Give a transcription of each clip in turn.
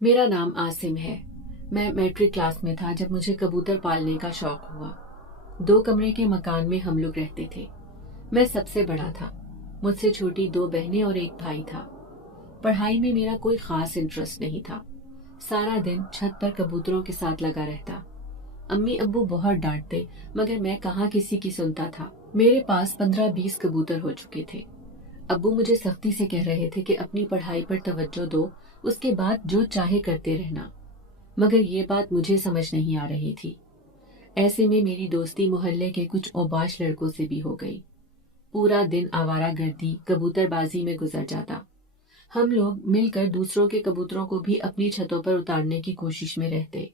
मेरा नाम आसिम है। मैं मैट्रिक क्लास में था जब मुझे कबूतर पालने का शौक हुआ। 2 कमरे के मकान में हम लोग रहते थे। मैं सबसे बड़ा था। मुझसे छोटी 2 बहनें और एक भाई था। पढ़ाई में मेरा कोई खास इंटरेस्ट नहीं था। सारा दिन छत पर कबूतरों के साथ लगा रहता। अम्मी अब्बू बहुत डांटते, मगर मैं कहाँ किसी की सुनता था। मेरे पास 15-20 कबूतर हो चुके थे। अब्बू मुझे सख्ती से कह रहे थे कि अपनी पढ़ाई पर तवज्जो दो, उसके बाद जो चाहे करते रहना। मगर ये बात मुझे समझ नहीं आ रही थी। ऐसे में मेरी दोस्ती मोहल्ले के कुछ औबाश लड़कों से भी हो गई। पूरा दिन आवारागर्दी कबूतरबाजी में गुजर जाता। हम लोग मिलकर दूसरों के कबूतरों को भी अपनी छतों पर उतारने की कोशिश में रहते।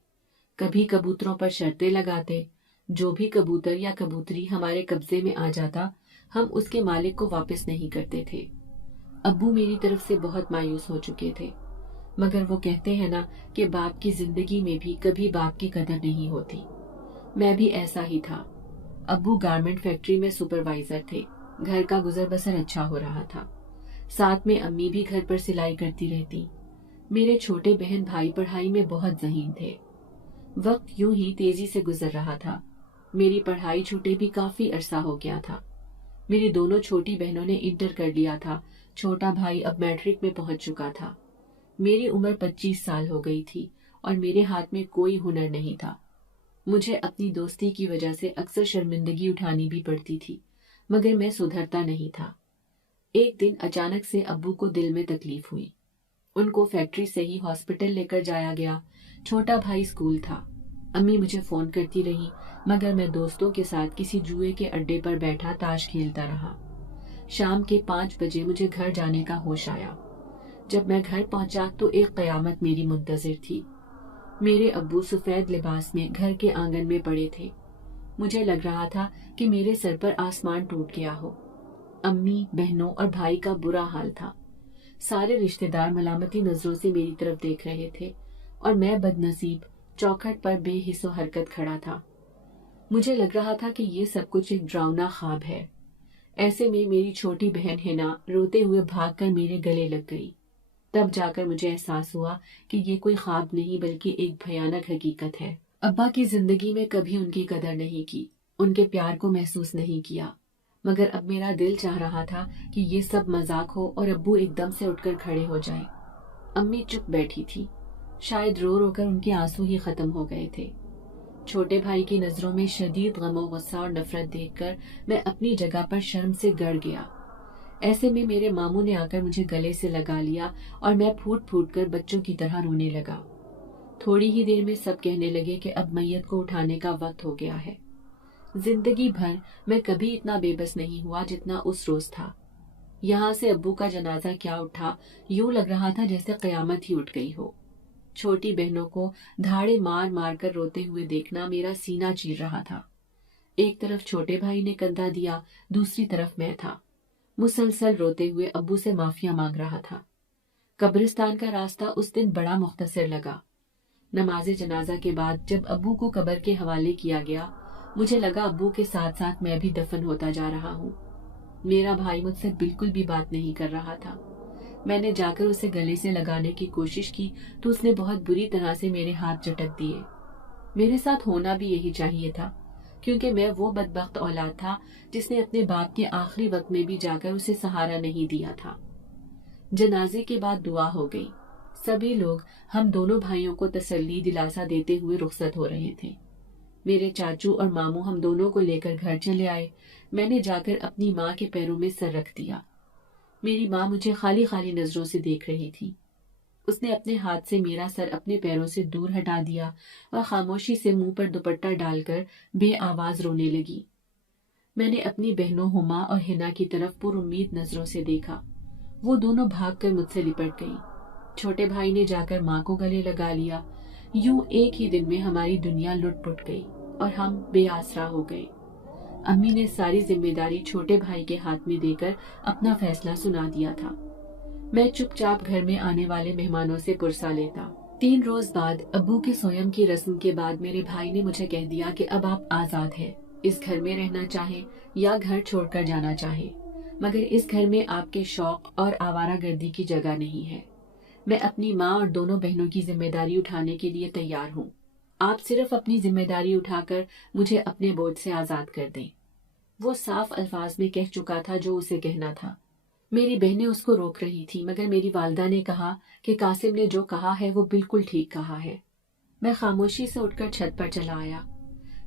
कभी कबूतरों पर शर्तें लगाते। जो भी कबूतर या कबूतरी हमारे कब्जे में आ जाता, हम उसके मालिक को वापस नहीं करते थे। अब्बू मेरी तरफ से बहुत मायूस हो चुके थे, मगर वो कहते हैं ना कि बाप की जिंदगी में भी कभी बाप की कदर नहीं होती। मैं भी ऐसा ही था। अब्बू गारमेंट फैक्ट्री में सुपरवाइजर थे। घर का गुजर बसर अच्छा हो रहा था। साथ में अम्मी भी घर पर सिलाई करती रहती। मेरे छोटे बहन भाई पढ़ाई में बहुत ज़हीन थे। वक्त यूं ही तेजी से गुजर रहा था। मेरी पढ़ाई छूटे भी काफी अरसा हो गया था। मेरी दोनों छोटी बहनों ने इंटर कर लिया था। छोटा भाई अब मैट्रिक में पहुंच चुका था। मेरी उम्र 25 साल हो गई थी और मेरे हाथ में कोई हुनर नहीं था। मुझे अपनी दोस्ती की वजह से अक्सर शर्मिंदगी उठानी भी पड़ती थी, मगर मैं सुधरता नहीं था। एक दिन अचानक से अब्बू को दिल में तकलीफ हुई। उनको फैक्ट्री से ही हॉस्पिटल लेकर जाया गया। छोटा भाई स्कूल था। अम्मी मुझे फोन करती रही, मगर मैं दोस्तों के साथ किसी जुए के अड्डे पर बैठा ताश खेलता रहा। शाम के 5 बजे मुझे घर जाने का होश आया। जब मैं घर पहुंचा तो एक कयामत मेरी मुंतजिर थी। मेरे अब्बू सफेद लिबास में घर के आंगन में पड़े थे। मुझे लग रहा था कि मेरे सर पर आसमान टूट गया हो। अम्मी, बहनों और भाई का बुरा हाल था। सारे रिश्तेदार मलामती नजरों से मेरी तरफ देख रहे थे और मैं बदनसीब चौखट पर बेहिस्सो हरकत खड़ा था। मुझे लग रहा था कि ये सब कुछ एक डरावना ख्वाब है। ऐसे में मेरी छोटी बहन हिना रोते हुए भागकर मेरे गले लग गई। तब जाकर मुझे एहसास हुआ कि ये कोई ख्वाब नहीं बल्कि एक भयानक हकीकत है। अब्बा की जिंदगी में कभी उनकी कदर नहीं की, उनके प्यार को महसूस नहीं किया। मगर अब मेरा दिल चाह रहा था कि ये सब मजाक हो और अब्बू एकदम से उठकर खड़े हो जाएं। अम्मी चुप बैठी थी। शायद रो रो कर उनके आंसू ही खत्म हो गए थे। छोटे भाई की नजरों में शदीद गम, गुस्सा और नफरत देखकर मैं अपनी जगह पर शर्म से गड़ गया। ऐसे में मेरे मामू ने आकर मुझे गले से लगा लिया और मैं फूट फूट कर बच्चों की तरह रोने लगा। थोड़ी ही देर में सब कहने लगे कि अब मैयत को उठाने का वक्त हो गया है। जिंदगी भर मैं कभी इतना बेबस नहीं हुआ जितना उस रोज था। यहाँ से अब्बू का जनाजा क्या उठा, यूं लग रहा था जैसे कयामत ही उठ गई हो। छोटी बहनों को धाड़े मार मार कर रोते हुए देखना मेरा सीना चीर रहा था। एक तरफ छोटे भाई ने कंधा दिया, दूसरी तरफ मैं था, मुसलसल रोते हुए अब्बू से माफिया मांग रहा था। कब्रिस्तान का रास्ता उस दिन बड़ा मुख्तसर लगा। नमाजे जनाजा के बाद जब अब्बू को कब्र के हवाले किया गया, मुझे लगा अब्बू के साथ साथ मैं भी दफन होता जा रहा हूँ। मेरा भाई मुझसे बिल्कुल भी बात नहीं कर रहा था। मैंने जाकर उसे गले से लगाने की कोशिश की तो उसने बहुत बुरी तरह से मेरे हाथ झटक दिए। मेरे साथ होना भी यही चाहिए था, क्योंकि मैं वो बदबख्त औलाद था जिसने अपने बाप के आखिरी वक्त में भी जाकर उसे सहारा नहीं दिया था। जनाजे के बाद दुआ हो गई। सभी लोग हम दोनों भाइयों को तसल्ली दिलासा देते हुए रुखसत हो रहे थे। मेरे चाचू और मामू हम दोनों को लेकर घर चले आए। मैंने जाकर अपनी माँ के पैरों में सर रख दिया। मेरी माँ मुझे खाली खाली नजरों से देख रही थी। उसने अपने हाथ से मेरा सर अपने पैरों से दूर हटा दिया और खामोशी से मुंह पर दुपट्टा डालकर बेआवाज रोने लगी। मैंने अपनी बहनों हुमा और हिना की तरफ पुरुम्मीद नजरों से देखा। वो दोनों भागकर मुझसे लिपट गईं। छोटे भाई ने जाकर माँ को गले लगा लिया। यूं एक ही दिन में हमारी दुनिया लुट-पुट गई और हम बेआसरा हो गए। अम्मी ने सारी जिम्मेदारी छोटे भाई के हाथ में देकर अपना फैसला सुना दिया था। मैं चुपचाप घर में आने वाले मेहमानों से पुरसा लेता। 3 रोज बाद अब्बू के सोयम की रस्म के बाद मेरे भाई ने मुझे कह दिया कि अब आप आजाद हैं। इस घर में रहना चाहे या घर छोड़कर जाना चाहे, मगर इस घर में आपके शौक और आवारागर्दी की जगह नहीं है। میں اپنی ماں اور دونوں بہنوں کی ذمہ داری اٹھانے کے لیے تیار ہوں. آپ صرف اپنی ذمہ داری اٹھا کر مجھے اپنے بوجھ سے آزاد کر دیں. وہ صاف الفاظ میں کہہ چکا تھا جو اسے کہنا تھا. میری بہنیں اس کو روک رہی تھی، مگر میری والدہ نے کہا کہ قاسم نے جو کہا ہے وہ بالکل ٹھیک کہا ہے. میں خاموشی سے اٹھ کر چھت پر چلا آیا.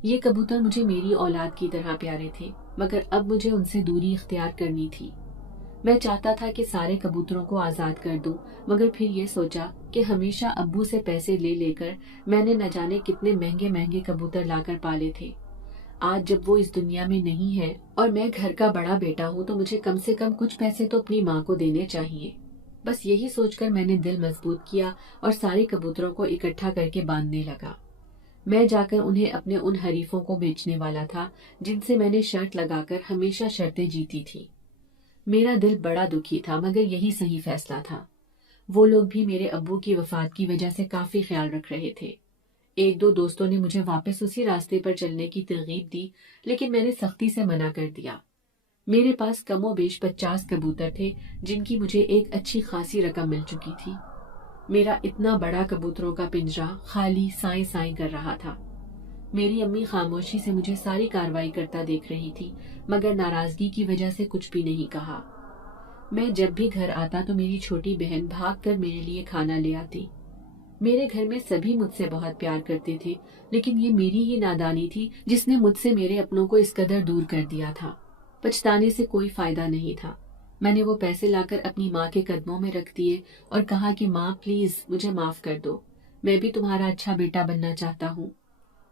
یہ کبوتر مجھے میری اولاد کی طرح پیارے تھے، مگر اب مجھے ان سے دوری اختیار کرنی تھی. میں چاہتا تھا کہ سارے کبوتروں کو آزاد کر دوں، مگر پھر یہ سوچا کہ ہمیشہ ابو سے پیسے لے لے کر میں نے نہ جانے کتنے مہنگے مہنگے کبوتر لا کر پالے تھے. آج جب وہ اس دنیا میں نہیں ہے اور میں گھر کا بڑا بیٹا ہوں تو مجھے کم سے کم کچھ پیسے تو اپنی ماں کو دینے چاہیے. بس یہی سوچ کر میں نے دل مضبوط کیا اور سارے کبوتروں کو اکٹھا کر کے باندھنے لگا. میں جا کر انہیں اپنے ان حریفوں کو بیچنے والا تھا جن سے میں نے شرط لگا کر ہمیشہ شرطیں جیتی تھی. میرا دل بڑا دکھی تھا، مگر یہی صحیح فیصلہ تھا. وہ لوگ بھی میرے ابو کی وفات کی وجہ سے کافی خیال رکھ رہے تھے. ایک دو دوستوں نے مجھے واپس اسی راستے پر چلنے کی ترغیب دی، لیکن میں نے سختی سے منع کر دیا. میرے پاس کم و بیش 50 کبوتر تھے جن کی مجھے ایک اچھی خاصی رقم مل چکی تھی. میرا اتنا بڑا کبوتروں کا پنجرا خالی سائیں سائیں کر رہا تھا. میری امی خاموشی سے مجھے ساری کارروائی کرتا دیکھ رہی تھی، مگر ناراضگی کی وجہ سے کچھ بھی نہیں کہا. میں جب بھی گھر آتا تو میری چھوٹی بہن بھاگ کر میرے لیے کھانا لے آتی. میرے گھر میں سبھی مجھ سے بہت پیار کرتے تھے، لیکن یہ میری ہی نادانی تھی جس نے مجھ سے میرے اپنوں کو اس قدر دور کر دیا تھا. پچھتانے سے کوئی فائدہ نہیں تھا. میں نے وہ پیسے لا کر اپنی ماں کے قدموں میں رکھ دیے اور کہا کہ ماں پلیز مجھے معاف کر دو، میں بھی تمہارا اچھا بیٹا بننا چاہتا ہوں.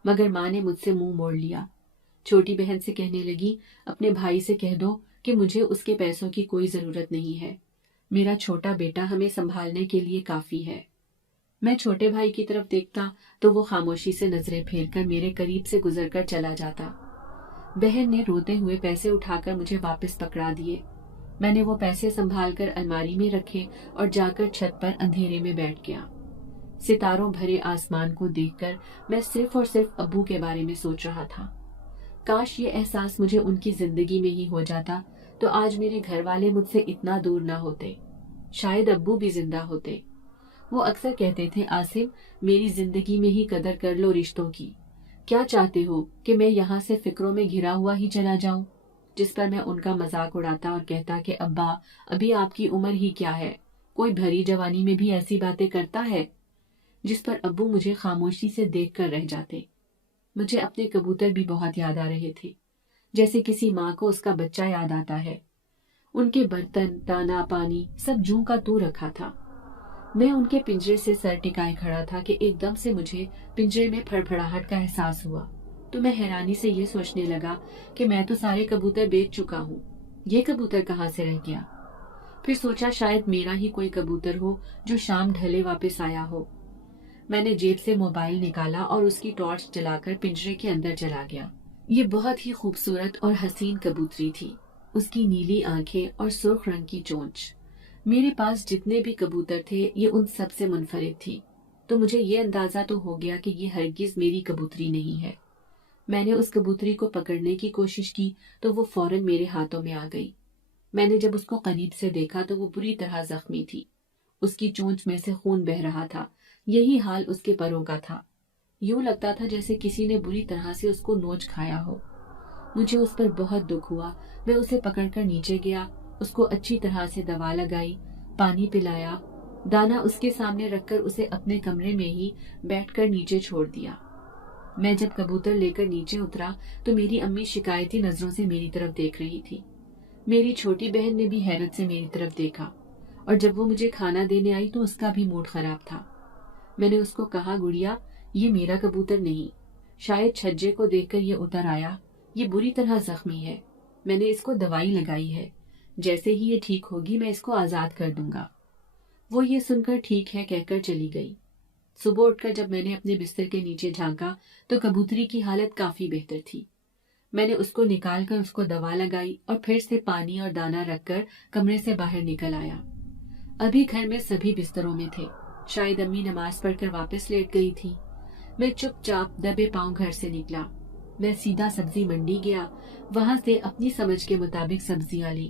مگر ماں نے مجھ سے منہ موڑ لیا. چھوٹی بہن سے کہنے لگی اپنے بھائی سے کہہ دو کہ مجھے اس کے پیسوں کی کوئی ضرورت نہیں ہے، میرا چھوٹا بیٹا ہمیں سنبھالنے کے لیے کافی ہے. میں چھوٹے بھائی کی طرف دیکھتا تو وہ خاموشی سے نظریں پھیر کر میرے قریب سے گزر کر چلا جاتا. بہن نے روتے ہوئے پیسے اٹھا کر مجھے واپس پکڑا دیے. میں نے وہ پیسے سنبھال کر الماری میں رکھے اور جا کر چھت پر اندھیرے میں بیٹھ گیا. ستاروں بھرے آسمان کو دیکھ کر میں صرف اور صرف ابو کے بارے میں سوچ رہا تھا. کاش یہ احساس مجھے ان کی زندگی میں ہی ہو جاتا تو آج میرے گھر والے مجھ سے اتنا دور نہ ہوتے. شاید ابو بھی زندہ ہوتے. وہ اکثر کہتے تھے عاصم میری زندگی میں ہی قدر کر لو رشتوں کی. کیا چاہتے ہو کہ میں یہاں سے فکروں میں گھرا ہوا ہی چلا جاؤں؟ جس پر میں ان کا مذاق اڑاتا اور کہتا کہ ابا ابھی آپ کی عمر ہی کیا ہے، کوئی بھری جوانی میں بھی ایسی باتیں کرتا ہے. جس پر ابو مجھے خاموشی سے دیکھ کر رہ جاتے. مجھے اپنے کبوتر بھی بہت یاد آ رہے تھے، جیسے کسی ماں کو اس کا بچہ یاد آتا ہے. ان کے برتن، دانا، پانی سب جوں کا تو رکھا تھا. میں ان کے پنجرے سے سر ٹکائے کھڑا تھا کہ ایک دم سے مجھے پنجرے میں پھڑپھڑاہٹ کا احساس ہوا. تو میں حیرانی سے یہ سوچنے لگا کہ میں تو سارے کبوتر بیچ چکا ہوں، یہ کبوتر کہاں سے رہ گیا؟ پھر سوچا شاید میرا ہی کوئی کبوتر ہو جو شام ڈھلے واپس آیا ہو. میں نے جیب سے موبائل نکالا اور اس کی ٹارچ جلا کر پنجرے کے اندر چلا گیا. یہ بہت ہی خوبصورت اور حسین کبوتری تھی. اس کی نیلی آنکھیں اور سرخ رنگ کی چونچ. میرے پاس جتنے بھی کبوتر تھے یہ ان سب سے منفرد تھی. تو مجھے یہ اندازہ تو ہو گیا کہ یہ ہرگز میری کبوتری نہیں ہے. میں نے اس کبوتری کو پکڑنے کی کوشش کی تو وہ فوراً میرے ہاتھوں میں آ گئی. میں نے جب اس کو قریب سے دیکھا تو وہ بری طرح زخمی تھی. اس کی چونچ میں سے خون بہہ رہا تھا. یہی حال اس کے پروں کا تھا. یوں لگتا تھا جیسے کسی نے بری طرح سے اس کو نوچ کھایا ہو. مجھے اس پر بہت دکھ ہوا. میں اسے پکڑ کر نیچے گیا، اس کو اچھی طرح سے دوا لگائی، پانی پلایا، دانا اس کے سامنے رکھ کر اسے اپنے کمرے میں ہی بیٹھ کر نیچے چھوڑ دیا. میں جب کبوتر لے کر نیچے اترا تو میری امی شکایتی نظروں سے میری طرف دیکھ رہی تھی. میری چھوٹی بہن نے بھی حیرت سے میری طرف دیکھا، اور جب وہ مجھے کھانا دینے آئی تو اس کا بھی موڈ خراب تھا. میں نے اس کو کہا گڑیا یہ میرا کبوتر نہیں، شاید چھجے کو دیکھ کر یہ اتر آیا. یہ بری طرح زخمی ہے، میں نے اس کو دوائی لگائی ہے، جیسے ہی یہ ٹھیک ہوگی میں اس کو آزاد کر دوں گا. وہ یہ سن کر ٹھیک ہے کہہ کر چلی گئی. صبح اٹھ کر جب میں نے اپنے بستر کے نیچے جھانکا تو کبوتری کی حالت کافی بہتر تھی. میں نے اس کو نکال کر اس کو دوا لگائی اور پھر سے پانی اور دانا رکھ کر کمرے سے باہر نکل آیا. ابھی گھر میں سبھی بستروں میں تھے. شاید امی نماز پڑھ کر واپس لیٹ گئی تھی. میں چپ چاپ دبے پاؤں گھر سے نکلا. میں سیدھا سبزی منڈی گیا، وہاں سے اپنی سمجھ کے مطابق سبزیاں لی.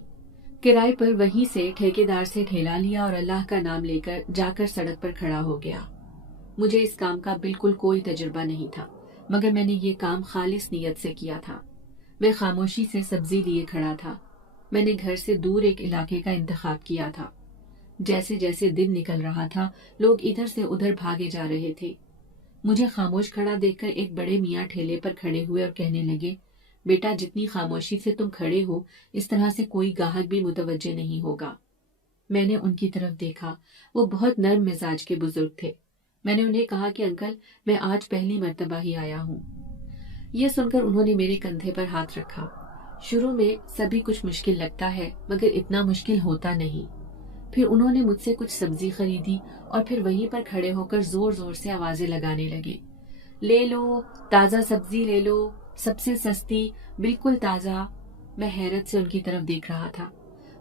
किराए पर वहीं से ठेकेदार से ठेला लिया और अल्लाह का नाम लेकर जाकर सड़क पर खड़ा हो गया। मुझे इस काम का बिल्कुल कोई तजुर्बा नहीं था, मगर मैंने ये काम खालिस नीयत से किया था। मैं खामोशी से सब्जी लिए खड़ा था। मैंने घर से दूर एक इलाके का इंतखाब किया था। जैसे जैसे दिन निकल रहा था, लोग इधर से उधर भागे जा रहे थे। मुझे खामोश खड़ा देखकर एक बड़े मियाँ ठेले पर खड़े हुए और कहने लगे, बेटा, जितनी खामोशी से तुम खड़े हो, इस तरह से कोई गाहक भी मुतवज्जे नहीं होगा। मैंने उनकी तरफ देखा। वो बहुत नर्म मिजाज के बुजुर्ग थे। मैंने उन्हें कहा कि अंकल, मैं आज पहली मर्तबा ही आया हूँ। यह सुनकर उन्होंने मेरे कंधे पर हाथ रखा। शुरू में सभी कुछ मुश्किल लगता है, मगर इतना मुश्किल होता नहीं। फिर उन्होंने मुझसे कुछ सब्जी खरीदी और फिर वहीं पर खड़े होकर जोर जोर से आवाजें लगाने लगे, ले लो, ताजा सब्जी ले लो, सबसे सस्ती, बिल्कुल ताजा। मैं हैरत से उनकी तरफ देख रहा था।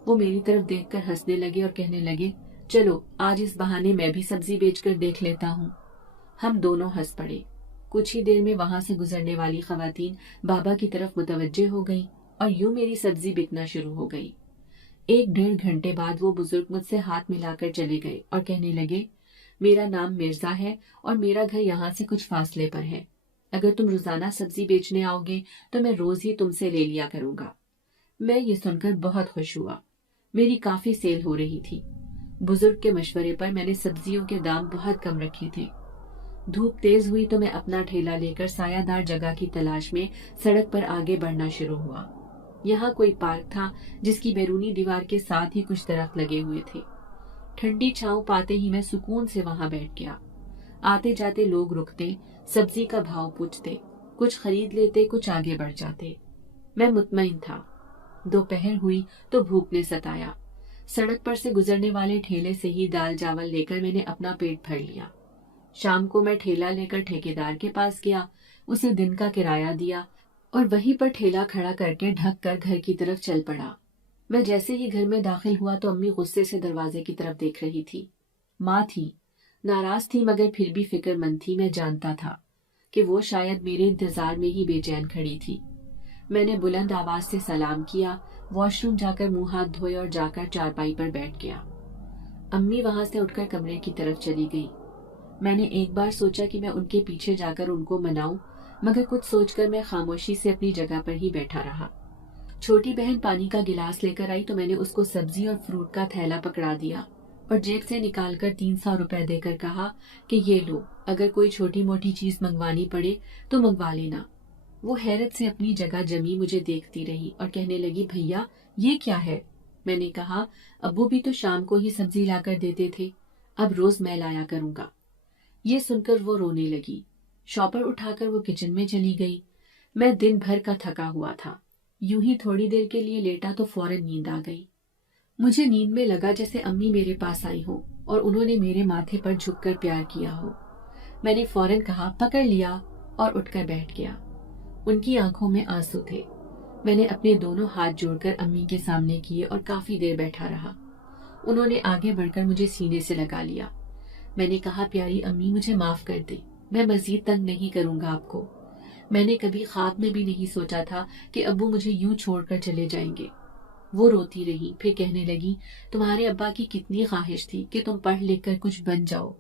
वो मेरी तरफ देखकर हंसने लगे और कहने लगे, चलो आज इस बहाने मैं भी सब्जी बेचकर देख लेता हूँ। हम दोनों हंस पड़े। कुछ ही देर में वहां से गुजरने वाली खवातीन बाबा की तरफ मुतवज्जे हो गई और यूं मेरी सब्जी बिकना शुरू हो गई। 1-1.5 घंटे बाद वो बुजुर्ग मुझसे हाथ मिलाकर चले गए और कहने लगे, मेरा नाम मिर्जा है और मेरा घर यहाँ से कुछ फासले पर है। अगर तुम रोजाना सब्जी बेचने आओगे तो मैं रोज ही तुमसे ले लिया करूंगा। मैं ये सुनकर बहुत खुश हुआ। मेरी काफी सेल हो रही थी। बुजुर्ग के मशवरे पर मैंने सब्जियों के दाम बहुत कम रखे थे। धूप तेज हुई तो मैं अपना ठेला लेकर सायादार जगह की तलाश में सड़क पर आगे बढ़ना शुरू हुआ। यहाँ कोई पार्क था जिसकी बैरूनी दीवार के साथ ही कुछ दरख्त लगे हुए थे। ठंडी छांव पाते ही मैं सुकून से वहां बैठ गया। आते जाते लोग रुकते, सब्जी का भाव पूछते, कुछ खरीद लेते, कुछ आगे बढ़ जाते। मैं मुतमईन था। दोपहर हुई तो भूख ने सताया। सड़क पर से गुजरने वाले ठेले से ही दाल चावल लेकर मैंने अपना पेट भर लिया। शाम को मैं ठेला लेकर ठेकेदार के पास गया, उसे दिन का किराया दिया और वहीं पर ठेला खड़ा करके ढक कर घर की तरफ चल पड़ा। मैं जैसे ही घर में दाखिल हुआ तो अम्मी गुस्से से दरवाजे की तरफ देख रही थी। माँ थी, नाराज थी, मगर फिर भी फिक्रमंद थी। मैं जानता था कि वो शायद मेरे इंतजार में ही बेचैन खड़ी थी। मैंने बुलंद आवाज से सलाम किया, वॉशरूम जाकर मुंह हाथ धोए और जाकर चारपाई पर बैठ गया। अम्मी वहां से उठकर कमरे की तरफ चली गई। मैंने एक बार सोचा कि मैं उनके पीछे जाकर उनको मनाऊं, मगर कुछ सोचकर मैं खामोशी से अपनी जगह पर ही बैठा रहा। छोटी बहन पानी का गिलास लेकर आई तो मैंने उसको सब्जी और फ्रूट का थैला पकड़ा दिया और जेब से निकालकर 300 रुपए देकर कहा कि ये लो, अगर कोई छोटी मोटी चीज मंगवानी पड़े तो मंगवा लेना। वो हैरत से अपनी जगह जमी मुझे देखती रही और कहने लगी, भैया ये क्या है? मैंने कहा, अब्बू भी तो शाम को ही सब्जी लाकर देते थे, अब रोज मैं लाया करूंगा। ये सुनकर वो रोने लगी। शॉपर उठाकर वो किचन में चली गई। मैं दिन भर का थका हुआ था। यूं ही थोड़ी देर के लिए लेटा तो फौरन नींद आ गई। मुझे नींद में लगा जैसे अम्मी मेरे पास आई हो और उन्होंने मेरे माथे पर झुककर प्यार किया हो। मैंने फौरन कहा, पकड़ लिया, और उठकर बैठ गया। उनकी आंखों में आंसू थे। मैंने अपने दोनों हाथ जोड़कर अम्मी के सामने किए और काफी देर बैठा रहा। उन्होंने आगे बढ़कर मुझे सीने से लगा लिया। मैंने कहा, प्यारी अम्मी, मुझे माफ कर दे, मैं मजीद तंग नहीं करूंगा आपको। मैंने कभी ख्वाब में भी नहीं सोचा था कि अब्बू मुझे यूं छोड़कर चले जाएंगे। वो रोती रही, फिर कहने लगी, तुम्हारे अब्बा की कितनी ख्वाहिश थी कि तुम पढ़ लिख कर कुछ बन जाओ।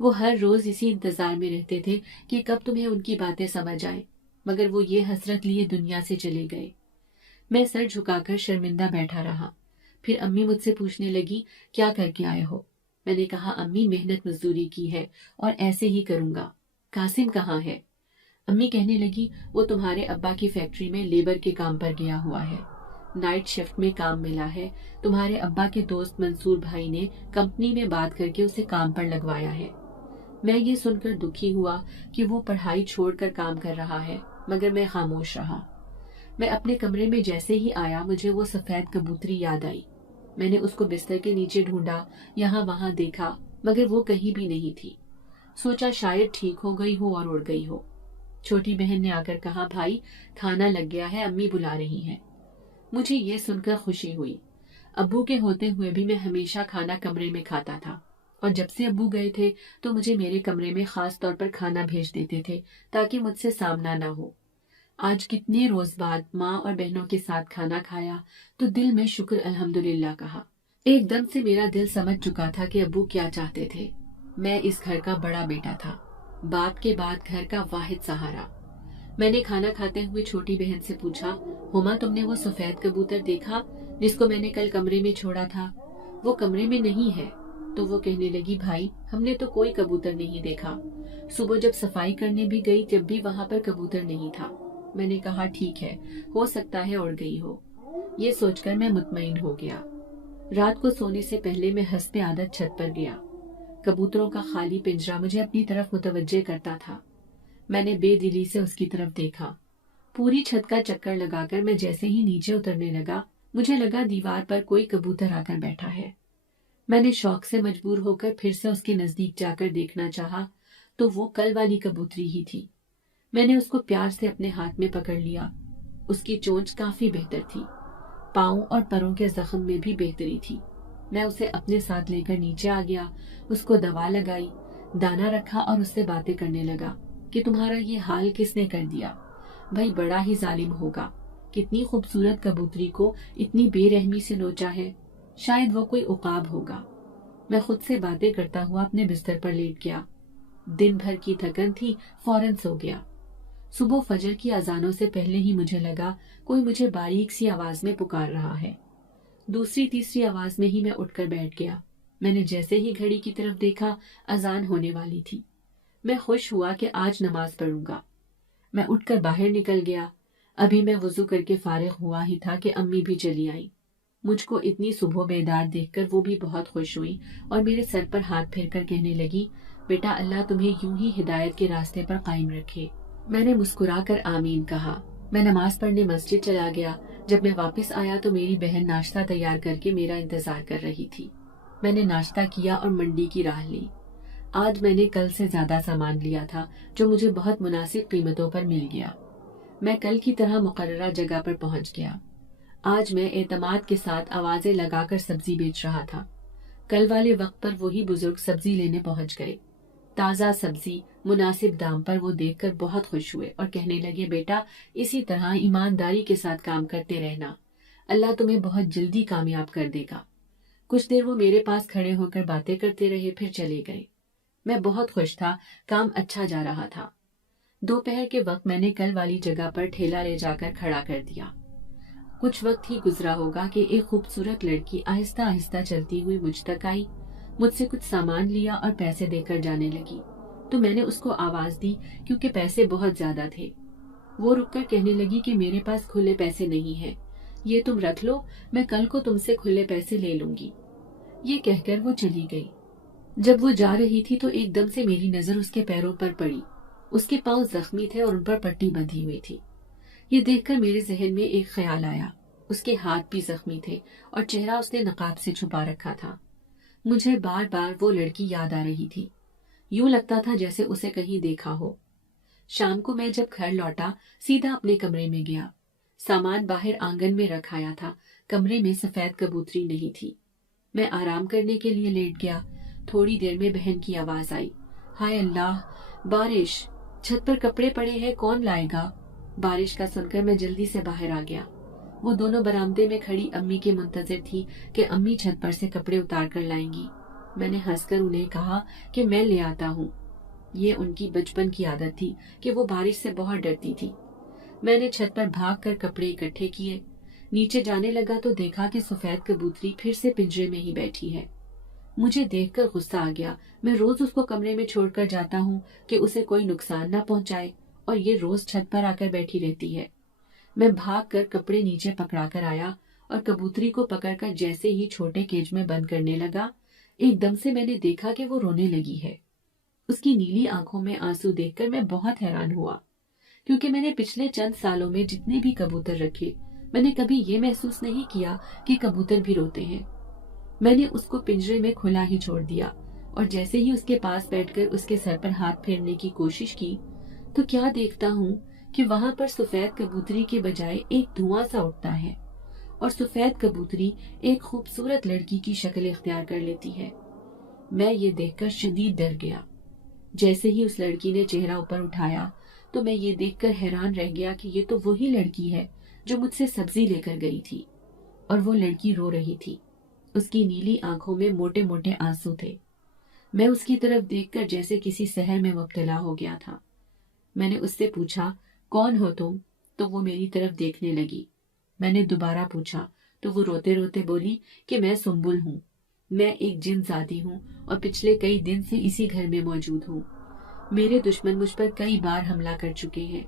वो हर रोज इसी इंतजार में रहते थे कि कब तुम्हें उनकी बातें समझ आए, मगर वो ये हसरत लिए दुनिया से चले गए। मैं सर झुकाकर शर्मिंदा बैठा रहा। फिर अम्मी मुझसे पूछने लगी, क्या करके आए हो? मैंने कहा, अम्मी मेहनत मजदूरी की है और ऐसे ही करूंगा। कासिम कहाँ है? अम्मी कहने लगी, वो तुम्हारे अब्बा की फैक्ट्री में लेबर के काम पर गया हुआ है। नाइट शिफ्ट में काम मिला है। तुम्हारे अब्बा के दोस्त मंसूर भाई ने कंपनी में बात करके उसे काम पर लगवाया है। मैं ये सुनकर दुखी हुआ कि वो पढ़ाई छोड़कर काम कर रहा है, मगर मैं खामोश रहा। मैं अपने कमरे में जैसे ही आया मुझे वो सफेद कबूतरी याद आई। मैंने उसको बिस्तर के नीचे ढूंढा, यहाँ वहां देखा, मगर वो कहीं भी नहीं थी। सोचा शायद ठीक हो गई हो और उड़ गई हो। छोटी बहन ने आकर कहा, भाई खाना लग गया है, अम्मी बुला रही हैं। मुझे ये सुनकर खुशी हुई। अब्बू के होते हुए भी मैं हमेशा खाना कमरे में खाता था, और जब से अब्बू गए थे तो मुझे मेरे कमरे में खास तौर पर खाना भेज देते थे ताकि मुझसे सामना ना हो। आज कितने रोज बाद माँ और बहनों के साथ खाना खाया तो दिल में शुक्र अल्हम्दुलिल्लाह कहा। एकदम से मेरा दिल समझ चुका था कि अब्बू क्या चाहते थे। मैं इस घर का बड़ा बेटा था, बाप के बाद घर का वाहिद सहारा। मैंने खाना खाते हुए छोटी बहन से पूछा, हुमा तुमने वो सफेद कबूतर देखा जिसको मैंने कल कमरे में छोड़ा था? वो कमरे में नहीं है। तो वो कहने लगी, भाई हमने तो कोई कबूतर नहीं देखा। सुबह जब सफाई करने भी गई जब भी वहाँ पर कबूतर नहीं था। मैंने कहा ठीक है, हो सकता है उड़ गई हो। ये सोचकर मैं मुतमईन हो गया। रात को सोने से पहले मैं हंसते आदत छत पर गया। कबूतरों का खाली पिंजरा मुझे अपनी तरफ मुतवज्जे करता था। मैंने बेदिली से उसकी तरफ देखा। पूरी छत का चक्कर लगाकर मैं जैसे ही नीचे उतरने लगा, मुझे लगा दीवार पर कोई कबूतर आकर बैठा है। मैंने शौक से मजबूर होकर फिर से उसके नजदीक जाकर देखना चाहा तो वो कल वाली कबूतरी ही थी। मैंने उसको प्यार से अपने हाथ में पकड़ लिया। उसकी चोंच काफी बेहतर थी, पाँव और परों के जख्म में भी बेहतरी थी। मैं उसे अपने साथ लेकर नीचे आ गया, उसको दवा लगाई, दाना रखा और उससे बातें करने लगा कि तुम्हारा ये हाल किसने कर दिया? भाई बड़ा ही जालिम होगा, कितनी खूबसूरत कबूतरी को इतनी बेरहमी से नोचा है। शायद वो कोई उकाब होगा। मैं खुद से बातें करता हुआ अपने बिस्तर पर लेट गया। दिन भर की थकन थी, फौरन सो गया। सुबह फजर की अजानों से पहले ही मुझे लगा कोई मुझे बारीक सी आवाज में पुकार रहा है। दूसरी तीसरी आवाज में ही मैं उठकर बैठ गया। मैंने जैसे ही घड़ी की तरफ देखा, अजान होने वाली थी। मैं खुश हुआ कि आज नमाज पढ़ूंगा। मैं उठकर बाहर निकल गया। अभी मैं वुजू करके फारिग हुआ ही था कि अम्मी भी चली आई। मुझको इतनी सुबह बेदार देखकर वो भी बहुत खुश हुई और मेरे सर पर हाथ फेरकर कहने लगी, बेटा अल्लाह तुम्हें यूं ही हिदायत के रास्ते पर कायम रखे। मैंने मुस्कुराकर आमीन कहा। मैं नमाज पढ़ने मस्जिद चला गया। जब मैं वापस आया तो मेरी बहन नाश्ता तैयार करके मेरा इंतजार कर रही थी। मैंने नाश्ता किया और मंडी की राह ली। आज मैंने कल से ज्यादा सामान लिया था जो मुझे बहुत मुनासिब कीमतों पर मिल गया। मैं कल की तरह मुकर्ररा जगह पर पहुंच गया। आज मैं एतमाद के साथ आवाजें लगाकर सब्जी बेच रहा था। कल वाले वक्त पर वही बुजुर्ग सब्जी लेने पहुंच गए। ताज़ा सब्जी मुनासिब दाम पर वो देखकर बहुत खुश हुए और कहने लगे, बेटा इसी तरह ईमानदारी के साथ काम करते रहना, अल्लाह तुम्हें बहुत जल्दी कामयाब कर देगा। कुछ देर वो मेरे पास खड़े होकर बातें करते रहे, फिर चले गए। मैं बहुत खुश था, काम अच्छा जा रहा था। दोपहर के वक्त मैंने कल वाली जगह पर ठेला ले जाकर खड़ा कर दिया। कुछ वक्त ही गुजरा होगा कि एक खूबसूरत लड़की आहिस्ता आहिस्ता चलती हुई मुझ तक आई, मुझसे कुछ सामान लिया और पैसे देकर जाने लगी। तो मैंने उसको आवाज दी क्योंकि पैसे बहुत ज्यादा थे। वो रुककर कहने लगी कि मेरे पास खुले पैसे नहीं हैं, ये तुम रख लो, मैं कल को तुमसे खुले पैसे ले लूंगी। ये कहकर वो चली गई। जब वो जा रही थी तो एकदम से मेरी नजर उसके पैरों पर पड़ी। उसके पांव जख्मी थे और उन पर पट्टी बंधी हुई थी। ये देखकर मेरे जहन में एक ख्याल आया, उसके हाथ भी जख्मी थे और चेहरा उसने नकाब से छुपा रखा था। मुझे बार बार वो लड़की याद आ रही थी। यूं लगता था जैसे उसे कहीं देखा हो। शाम को मैं जब घर लौटा, सीधा अपने कमरे में गया। सामान बाहर आंगन में रखाया था। कमरे में सफेद कबूतरी नहीं थी। मैं आराम करने के लिए लेट गया। थोड़ी देर में बहन की आवाज आई, हाय अल्लाह, बारिश, छत पर कपड़े पड़े हैं, कौन लाएगा? बारिश का सुनकर मैं जल्दी से बाहर आ गया। वो दोनों बरामदे में खड़ी अम्मी के मुंतजर थी कि अम्मी छत पर से कपड़े उतार कर लाएंगी। मैंने हंसकर उन्हें कहा कि मैं ले आता हूँ। ये उनकी बचपन की आदत थी कि वो बारिश से बहुत डरती थी। मैंने छत पर भाग कर कपड़े इकट्ठे किए। नीचे जाने लगा तो देखा कि सफेद कबूतरी फिर से पिंजरे में ही बैठी है। मुझे देखकर गुस्सा आ गया। मैं रोज उसको कमरे में छोड़कर जाता हूँ कि उसे कोई नुकसान न पहुंचाए, और ये रोज छत पर आकर बैठी रहती है। मैं भागकर कपड़े नीचे पकड़ा कर आया और कबूतरी को पकड़कर जैसे ही छोटे केज में बंद करने लगा, एकदम से मैंने देखा कि वो रोने लगी है। उसकी नीली आंखों में आंसू देखकर मैं बहुत हैरान हुआ, क्योंकि मैंने पिछले चंद सालों में जितने भी कबूतर रखे, मैंने कभी ये महसूस नहीं किया कि कबूतर भी रोते हैं। मैंने उसको पिंजरे में खुला ही छोड़ दिया और जैसे ही उसके पास बैठकर उसके सर पर हाथ फेरने की कोशिश की तो क्या देखता हूँ कि वहां पर सफेद कबूतरी के बजाय एक धुआं सा उठता है और सफेद कबूतरी एक खूबसूरत लड़की की शक्ल इख्तियार कर लेती है। मैं ये देखकर शदीद डर गया। जैसे ही उस लड़की ने चेहरा ऊपर उठाया تو میں یہ دیکھ کر حیران رہ گیا کہ یہ تو وہی لڑکی ہے جو مجھ سے سبزی لے کر گئی تھی، اور وہ لڑکی رو رہی تھی۔ اس کی نیلی آنکھوں میں موٹے موٹے آنسو تھے۔ میں اس کی طرف دیکھ کر جیسے کسی سحر میں مبتلا ہو گیا تھا۔ میں نے اس سے پوچھا، کون ہو تم؟ تو وہ میری طرف دیکھنے لگی۔ میں نے دوبارہ پوچھا تو وہ روتے روتے بولی کہ میں سنبل ہوں، میں ایک جن زادی ہوں اور پچھلے کئی دن سے اسی گھر میں موجود ہوں۔ میرے دشمن مجھ پر کئی بار حملہ کر چکے ہیں۔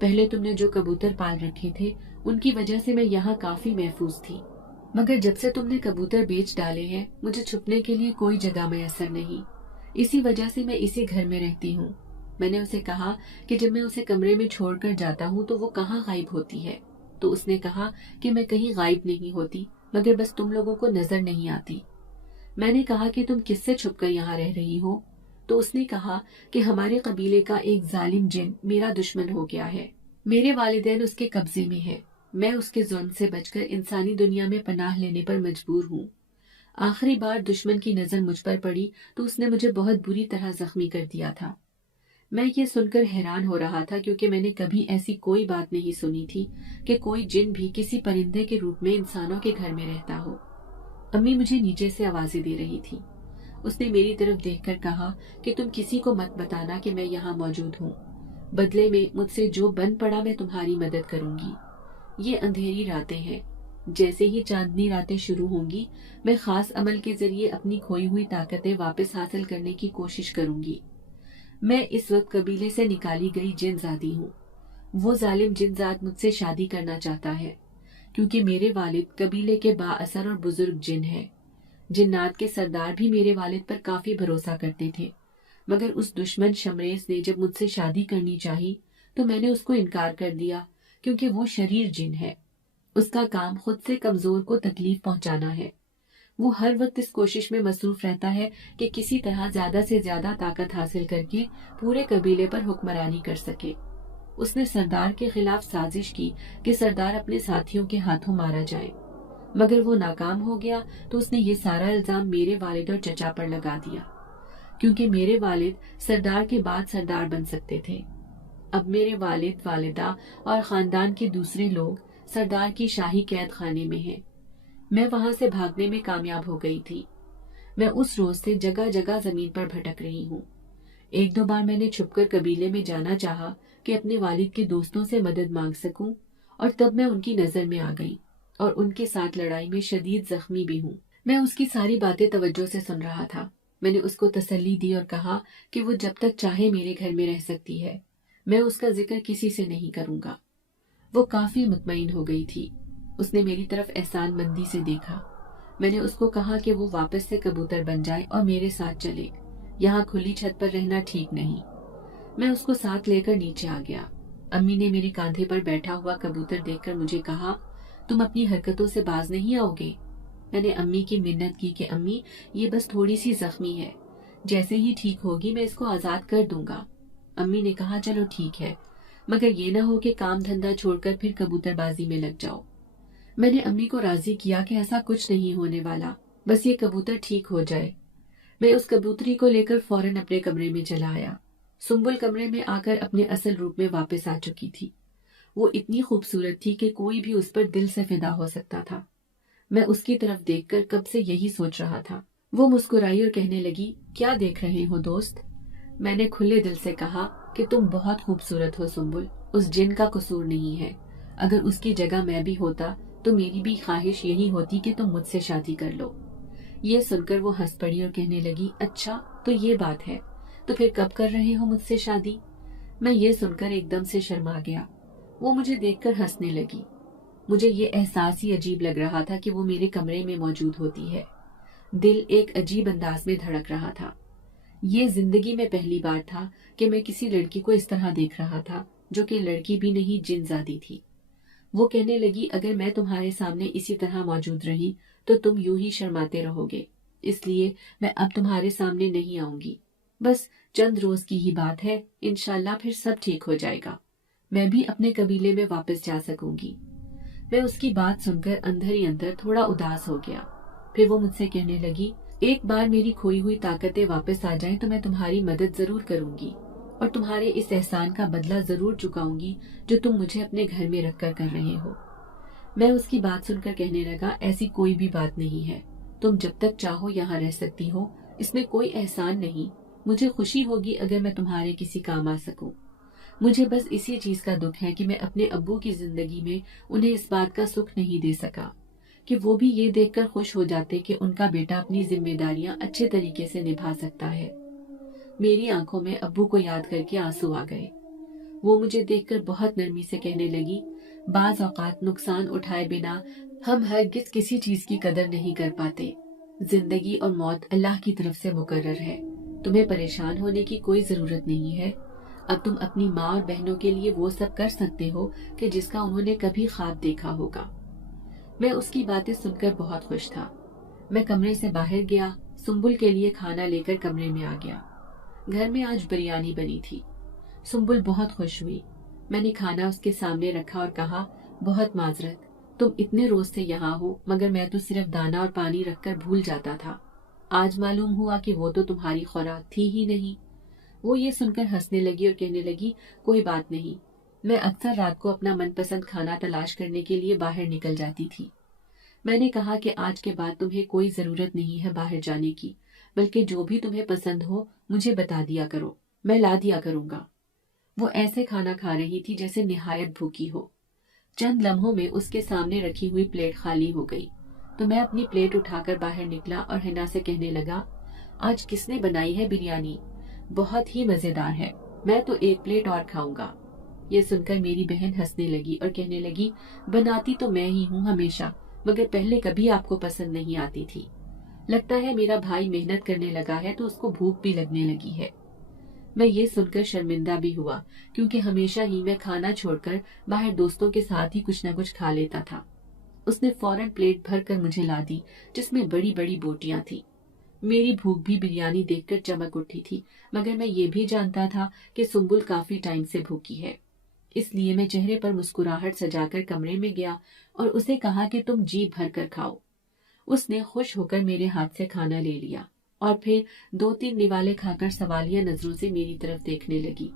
پہلے تم نے جو کبوتر پال رکھے تھے ان کی وجہ سے میں یہاں کافی محفوظ تھی، مگر جب سے تم نے کبوتر بیچ ڈالے ہیں مجھے چھپنے کے لیے کوئی جگہ میسر نہیں، اسی وجہ سے میں اسی گھر میں رہتی ہوں۔ میں نے اسے کہا کہ جب میں اسے کمرے میں چھوڑ کر جاتا ہوں تو وہ کہاں غائب ہوتی ہے؟ تو اس نے کہا کہ میں کہیں غائب نہیں ہوتی، مگر بس تم لوگوں کو نظر نہیں آتی۔ میں نے کہا کہ تم کس سے چھپ کر یہاں رہ رہی ہو؟ تو اس نے کہا کہ ہمارے قبیلے کا ایک ظالم جن میرا دشمن ہو گیا ہے، میرے والدین اس کے قبضے میں ہیں، میں اس کے ظلم سے بچ کر انسانی دنیا میں پناہ لینے پر مجبور ہوں۔ آخری بار دشمن کی نظر مجھ پر پڑی تو اس نے مجھے بہت بری طرح زخمی کر دیا تھا۔ میں یہ سن کر حیران ہو رہا تھا کیونکہ میں نے کبھی ایسی کوئی بات نہیں سنی تھی کہ کوئی جن بھی کسی پرندے کے روپ میں انسانوں کے گھر میں رہتا ہو۔ امی مجھے نیچے سے آوازیں دے رہی تھی۔ اس نے میری طرف دیکھ کر کہا کہ تم کسی کو مت بتانا کہ میں یہاں موجود ہوں، بدلے میں مجھ سے جو بن پڑا میں تمہاری مدد کروں گی۔ یہ اندھیری راتیں ہیں، جیسے ہی چاندنی راتیں شروع ہوں گی میں خاص عمل کے ذریعے اپنی کھوئی ہوئی طاقتیں واپس حاصل کرنے کی کوشش کروں گی۔ میں اس وقت قبیلے سے نکالی گئی جن زادی ہوں۔ وہ ظالم جن زاد مجھ سے شادی کرنا چاہتا ہے کیونکہ میرے والد قبیلے کے با اثر اور بزرگ جن ہیں۔ جنات کے سردار بھی میرے والد پر کافی بھروسہ کرتے تھے، مگر اس دشمن شمریز نے جب مجھ سے شادی کرنی چاہی تو میں نے اس کو انکار کر دیا کیونکہ وہ شریر جن ہے۔ اس کا کام خود سے کمزور کو تکلیف پہنچانا ہے۔ وہ ہر وقت اس کوشش میں مصروف رہتا ہے کہ کسی طرح زیادہ سے زیادہ طاقت حاصل کر کے پورے قبیلے پر حکمرانی کر سکے۔ اس نے سردار کے خلاف سازش کی کہ سردار اپنے ساتھیوں کے ہاتھوں مارا جائے، مگر وہ ناکام ہو گیا تو اس نے یہ سارا الزام میرے والد اور چچا پر لگا دیا کیونکہ میرے والد سردار کے بعد سردار بن سکتے تھے۔ اب میرے والد، والدہ اور خاندان کے دوسرے لوگ سردار کی شاہی قید خانے میں ہیں۔ میں وہاں سے بھاگنے میں کامیاب ہو گئی تھی۔ میں اس روز سے جگہ جگہ زمین پر بھٹک رہی ہوں۔ ایک دو بار میں نے چھپ کر قبیلے میں جانا چاہا کہ اپنے والد کے دوستوں سے مدد مانگ سکوں، اور تب میں ان کی نظر میں آ گئی اور ان کے ساتھ لڑائی میں شدید زخمی بھی ہوں۔ میں اس کی ساری باتیں توجہ سے سن رہا تھا۔ میں نے اس کو تسلی دی اور کہا کہ وہ جب تک چاہے میرے گھر میں رہ سکتی ہے، میں اس کا ذکر کسی سے نہیں کروں گا۔ وہ کافی مطمئن ہو گئی تھی۔ اس نے میری طرف احسان مندی سے دیکھا۔ میں نے اس کو کہا کہ وہ واپس سے کبوتر بن جائے اور میرے ساتھ چلے، یہاں کھلی چھت پر رہنا ٹھیک نہیں۔ میں اس کو ساتھ لے کر نیچے آ گیا۔ امی نے میرے کاندھے پر بیٹھا ہوا کبوتر دیکھ کر مجھے کہا، تم اپنی حرکتوں سے باز نہیں آؤ گے؟ میں نے امی کی منت کی کہ امی یہ بس تھوڑی سی زخمی ہے، جیسے ہی ٹھیک ہوگی میں اس کو آزاد کر دوں گا۔ امی نے کہا چلو ٹھیک ہے، مگر یہ نہ ہو کہ کام دھندا چھوڑ کر پھر کبوتر بازی میں لگ جاؤ۔ میں نے امی کو راضی کیا کہ ایسا کچھ نہیں ہونے والا، بس یہ کبوتر ٹھیک ہو جائے۔ میں اس کبوتری کو لے کر فوراً اپنے کمرے میں چلا آیا۔ سنبل کمرے میں آ کر اپنے اصل روپ میں واپس آ چکی تھی۔ وہ اتنی خوبصورت تھی کہ کوئی بھی اس پر دل سے فدا ہو سکتا تھا۔ میں اس کی طرف دیکھ کر کب سے یہی سوچ رہا تھا۔ وہ مسکرائی اور کہنے لگی، کیا دیکھ رہے ہو دوست؟ میں نے کھلے دل سے کہا کہ تم بہت خوبصورت ہو سنبل، اس جن کا قصور نہیں ہے۔ اگر اس کی جگہ میں بھی ہوتا تو میری بھی خواہش یہی ہوتی کہ تم مجھ سے شادی کر لو۔ یہ سن کر وہ ہنس پڑی اور کہنے لگی، اچھا تو یہ بات ہے، تو پھر کب کر رہے ہو مجھ سے شادی؟ میں یہ سن کر ایک دم سے شرما گیا۔ وہ مجھے دیکھ کر ہنسنے لگی۔ مجھے یہ احساس ہی عجیب لگ رہا تھا کہ وہ میرے کمرے میں موجود ہوتی ہے۔ دل ایک عجیب انداز میں دھڑک رہا تھا۔ یہ زندگی میں پہلی بار تھا کہ میں کسی لڑکی کو اس طرح دیکھ رہا تھا جو کہ لڑکی بھی نہیں جن زادی تھی۔ وہ کہنے لگی، اگر میں تمہارے سامنے اسی طرح موجود رہی تو تم یوں ہی شرماتے رہو گے، اس لیے میں اب تمہارے سامنے نہیں آؤں گی۔ بس چند روز کی ہی بات ہے، انشاءاللہ پھر سب ٹھیک ہو جائے گا، میں بھی اپنے قبیلے میں واپس جا سکوں گی۔ میں اس کی بات سن کر اندر ہی اندر تھوڑا اداس ہو گیا۔ پھر وہ مجھ سے کہنے لگی، ایک بار میری کھوئی ہوئی طاقتیں واپس آ جائیں تو میں تمہاری مدد ضرور کروں گی، और तुम्हारे इस एहसान का बदला जरूर चुकाऊंगी जो तुम मुझे अपने घर में रखकर कर रहे हो। मैं उसकी बात सुनकर कहने लगा, ऐसी कोई भी बात नहीं है, तुम जब तक चाहो यहाँ रह सकती हो, इसमें कोई एहसान नहीं। मुझे खुशी होगी अगर मैं तुम्हारे किसी काम आ सकूं। मुझे बस इसी चीज का दुख है कि मैं अपने अब्बू की जिंदगी में उन्हें इस बात का सुख नहीं दे सका कि वो भी ये देखकर खुश हो जाते कि उनका बेटा अपनी जिम्मेदारियां अच्छे तरीके से निभा सकता है। मेरी आंखों में अब्बू को याद करके आंसू आ गए। वो मुझे देखकर बहुत नरमी से कहने लगी, बाज औकात नुकसान उठाए बिना हम हरगिज किसी चीज की कदर नहीं कर पाते। जिंदगी और मौत अल्लाह की तरफ से मुकर्रर है। तुम्हें परेशान होने की कोई जरूरत नहीं है। अब तुम अपनी माँ और बहनों के लिए वो सब कर सकते हो कि जिसका उन्होंने कभी ख्वाब देखा होगा। मैं उसकी बातें सुनकर बहुत खुश था। मैं कमरे से बाहर गया, सुम्बुल के लिए खाना लेकर कमरे में आ गया। घर में आज बिरयानी बनी थी। सुम्बुल बहुत खुश हुई। मैंने खाना उसके सामने रखा और कहा, बहुत माजरत, तुम इतने रोज से यहाँ हो, मगर मैं तो सिर्फ दाना और पानी रखकर भूल जाता था। आज मालूम हुआ कि वो तो तुम्हारी खुराक थी ही नहीं। वो ये सुनकर हंसने लगी और कहने लगी, कोई बात नहीं, मैं अक्सर रात को अपना मनपसंद खाना तलाश करने के लिए बाहर निकल जाती थी। मैंने कहा कि आज के बाद तुम्हें कोई जरूरत नहीं है बाहर जाने की, बल्कि जो भी तुम्हें पसंद हो मुझे बता दिया करो, मैं ला दिया करूंगा। वो ऐसे खाना खा रही थी जैसे निहायत भूखी हो। चंद लम्हों में उसके सामने रखी हुई प्लेट खाली हो गई तो मैं अपनी प्लेट उठाकर बाहर निकला और हिना से कहने लगा, आज किसने बनाई है बिरयानी? बहुत ही मजेदार है, मैं तो एक प्लेट और खाऊंगा। ये सुनकर मेरी बहन हंसने लगी और कहने लगी, बनाती तो मैं ही हूँ हमेशा, मगर पहले कभी आपको पसंद नहीं आती थी। लगता है मेरा भाई मेहनत करने लगा है तो उसको भूख भी लगने लगी है। मैं ये सुनकर शर्मिंदा भी हुआ, क्योंकि हमेशा ही मैं खाना छोड़कर बाहर दोस्तों के साथ ही कुछ न कुछ खा लेता था। उसने फौरन प्लेट भर कर मुझे ला दी, जिसमें बड़ी बड़ी बोटियां थी। मेरी भूख भी बिरयानी देखकर चमक उठी थी, मगर मैं ये भी जानता था कि सुम्बुल काफी टाइम से भूखी है। इसलिए मैं चेहरे पर मुस्कुराहट सजाकर कमरे में गया और उसे कहा कि तुम जी भर कर खाओ। उसने खुश होकर मेरे हाथ से खाना ले लिया और फिर 2-3 निवाले खाकर सवालिया नजरों से मेरी तरफ देखने लगी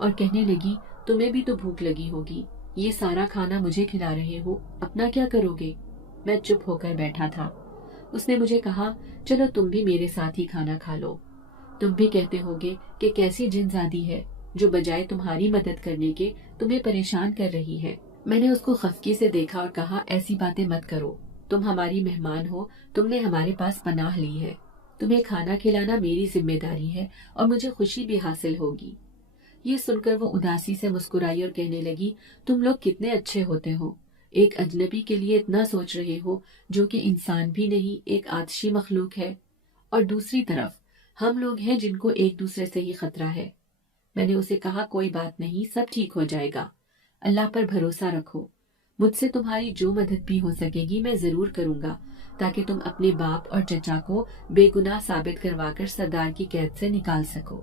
और कहने लगी, तुम्हें भी तो भूख लगी होगी, ये सारा खाना मुझे खिला रहे हो, अपना क्या करोगे? मैं चुप होकर बैठा था। उसने मुझे कहा, चलो तुम भी मेरे साथ ही खाना खा लो। तुम भी कहते होगे कि कैसी जिनजादी है जो बजाय तुम्हारी मदद करने के तुम्हें परेशान कर रही है। मैंने उसको खफकी से देखा और कहा, ऐसी बातें मत करो, तुम हमारी मेहमान हो, तुमने हमारे पास पनाह ली है, तुम्हें खाना खिलाना मेरी जिम्मेदारी है और मुझे खुशी भी हासिल होगी। ये सुनकर वो उदासी से मुस्कुराई और कहने लगी, तुम लोग कितने अच्छे होते हो, एक अजनबी के लिए इतना सोच रहे हो जो कि इंसान भी नहीं, एक आतिशी मखलूक है, और दूसरी तरफ हम लोग हैं जिनको एक दूसरे से ही खतरा है। मैंने उसे कहा, कोई बात नहीं, सब ठीक हो जाएगा, अल्लाह पर भरोसा रखो। मुझसे तुम्हारी जो मदद भी हो सकेगी मैं जरूर करूंगा, ताकि तुम अपने बाप और चचा को बेगुनाह साबित करवाकर सरदार की कैद से निकाल सको।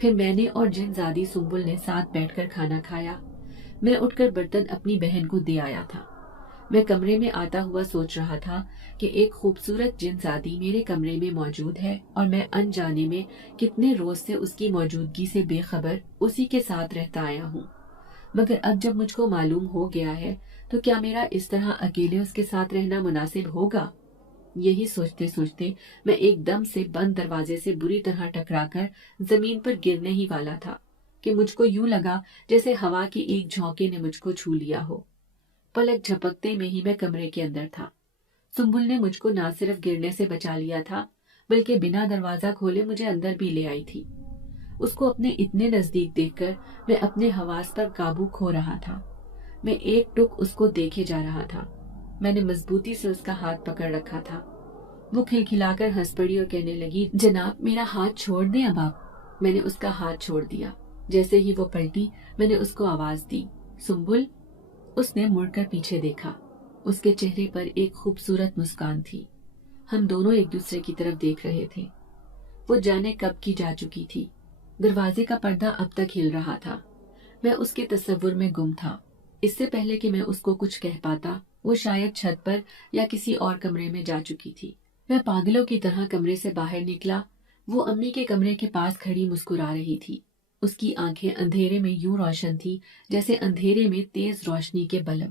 फिर मैंने और जिनजादी सुम्बुल ने साथ बैठकर खाना खाया। मैं उठकर बर्तन अपनी बहन को दे आया था। मैं कमरे में आता हुआ सोच रहा था कि एक खूबसूरत जिनजादी मेरे कमरे में मौजूद है और मैं अनजाने में कितने रोज से उसकी मौजूदगी से बेखबर उसी के साथ रहता आया हूँ। मगर अब जब मुझको मालूम हो गया है तो क्या मेरा इस तरह अकेले उसके साथ रहना मुनासिब होगा? यही सोचते सोचते मैं एकदम से बंद दरवाजे से बुरी तरह टकराकर जमीन पर गिरने ही वाला था कि मुझको यूं लगा जैसे हवा की एक झोंके ने मुझको छू लिया हो। पलक झपकते में ही मैं कमरे के अंदर था। सुम्बुल ने मुझको न सिर्फ गिरने से बचा लिया था, बल्कि बिना दरवाजा खोले मुझे अंदर भी ले आई थी। उसको अपने इतने नजदीक देखकर मैं अपने हवास पर काबू खो रहा था। मैं एक टुक उसको देखे जा रहा था। मैंने मजबूती से उसका हाथ पकड़ रखा था। वो खिलखिलाकर हंस पड़ी और कहने लगी, जनाब मेरा हाथ छोड़ दें अब आप। मैंने उसका हाथ छोड़ दिया। जैसे ही वो पलटी मैंने उसको आवाज दी, सुम्बुल। उसने मुड़कर पीछे देखा। उसके चेहरे पर एक खूबसूरत मुस्कान थी। हम दोनों एक दूसरे की तरफ देख रहे थे। वो जाने कब की जा चुकी थी। दरवाजे का पर्दा अब तक हिल रहा था। मैं उसके तस्वुर में गुम था। इससे पहले कि मैं उसको कुछ कह पाता, वो शायद छत पर या किसी और कमरे में जा चुकी थी। मैं पागलों की तरह कमरे से बाहर निकला। वो अम्मी के कमरे के पास खड़ी मुस्कुरा रही थी। اس کی آنکھیں اندھیرے میں یوں روشن تھی جیسے اندھیرے میں تیز روشنی کے بلب۔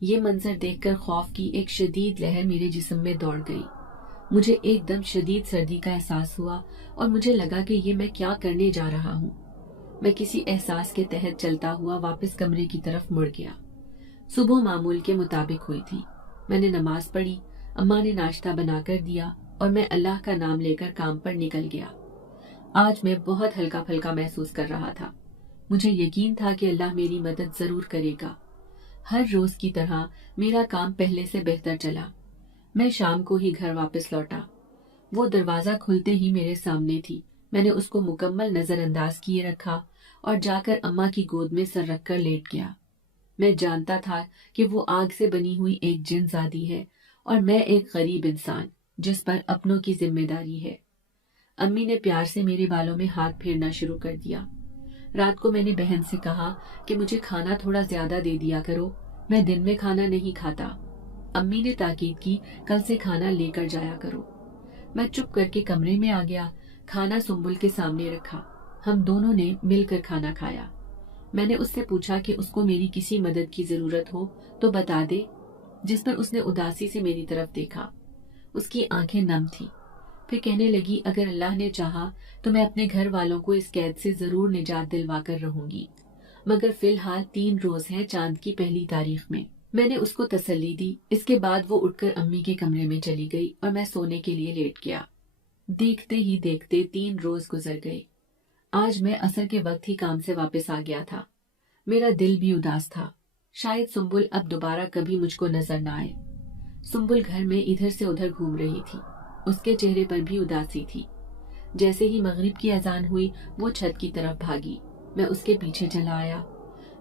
یہ منظر دیکھ کر خوف کی ایک شدید لہر میرے جسم میں دوڑ گئی۔ مجھے ایک دم شدید سردی کا احساس ہوا اور مجھے لگا کہ یہ میں کیا کرنے جا رہا ہوں۔ میں کسی احساس کے تحت چلتا ہوا واپس کمرے کی طرف مڑ گیا۔ صبح معمول کے مطابق ہوئی تھی۔ میں نے نماز پڑھی، اماں نے ناشتہ بنا کر دیا اور میں اللہ کا نام لے کر کام پر نکل گیا۔ آج میں بہت ہلکا پھلکا محسوس کر رہا تھا۔ مجھے یقین تھا کہ اللہ میری مدد ضرور کرے گا۔ ہر روز کی طرح میرا کام پہلے سے بہتر چلا۔ میں شام کو ہی گھر واپس لوٹا۔ وہ دروازہ کھلتے ہی میرے سامنے تھی۔ میں نے اس کو مکمل نظر انداز کیے رکھا اور جا کر اماں کی گود میں سر رکھ کر لیٹ گیا۔ میں جانتا تھا کہ وہ آگ سے بنی ہوئی ایک جن زادی ہے اور میں ایک غریب انسان جس پر اپنوں کی ذمہ داری ہے۔ امی نے پیار سے میرے بالوں میں ہاتھ پھیرنا شروع کر دیا۔ رات کو میں نے بہن سے کہا کہ مجھے کھانا تھوڑا زیادہ دے دیا کرو، میں دن میں کھانا نہیں کھاتا۔ امی نے تاکید کی کل سے کھانا لے کر جایا کرو۔ میں چپ کر کے کمرے میں آ گیا، کھانا سنبل کے سامنے رکھا۔ ہم دونوں نے مل کر کھانا کھایا۔ میں نے اس سے پوچھا کہ اس کو میری کسی مدد کی ضرورت ہو تو بتا دے، جس پر اس نے اداسی سے میری طرف دیکھا۔ اس کی آنکھیں نم تھیں۔ پھر کہنے لگی اگر اللہ نے چاہا تو میں اپنے گھر والوں کو اس قید سے ضرور نجات دلوا کر رہوں گی، مگر فی الحال 3 روز ہیں چاند کی پہلی تاریخ میں۔ میں نے اس کو تسلی دی۔ اس کے بعد وہ اٹھ کر امی کے کمرے میں چلی گئی اور میں سونے کے لیے لیٹ گیا۔ دیکھتے ہی دیکھتے 3 روز گزر گئے۔ آج میں عصر کے وقت ہی کام سے واپس آ گیا تھا۔ میرا دل بھی اداس تھا۔ شاید سنبل اب دوبارہ کبھی مجھ کو نظر نہ آئے۔ سنبل گھر میں ادھر سے ادھر گھوم رہی تھی۔ اس کے چہرے پر بھی اداسی تھی۔ جیسے ہی مغرب کی اذان ہوئی وہ چھت کی طرف بھاگی۔ میں اس کے پیچھے چلا آیا۔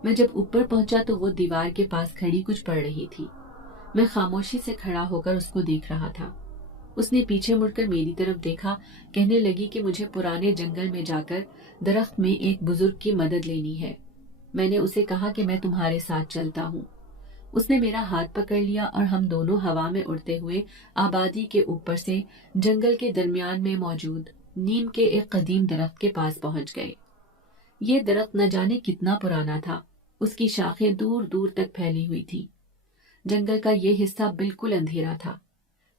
میں جب اوپر پہنچا تو وہ دیوار کے پاس کھڑی کچھ پڑھ رہی تھی۔ میں خاموشی سے کھڑا ہو کر اس کو دیکھ رہا تھا۔ اس نے پیچھے مڑ کر میری طرف دیکھا، کہنے لگی کہ مجھے پرانے جنگل میں جا کر درخت میں ایک بزرگ کی مدد لینی ہے۔ میں نے اسے کہا کہ میں تمہارے ساتھ چلتا ہوں۔ اس نے میرا ہاتھ پکڑ لیا اور ہم دونوں ہوا میں اڑتے ہوئے آبادی کے اوپر سے جنگل کے درمیان میں موجود نیم کے ایک قدیم درخت کے پاس پہنچ گئے۔ یہ درخت نہ جانے کتنا پرانا تھا۔ اس کی شاخیں دور دور تک پھیلی ہوئی تھی۔ جنگل کا یہ حصہ بالکل اندھیرا تھا۔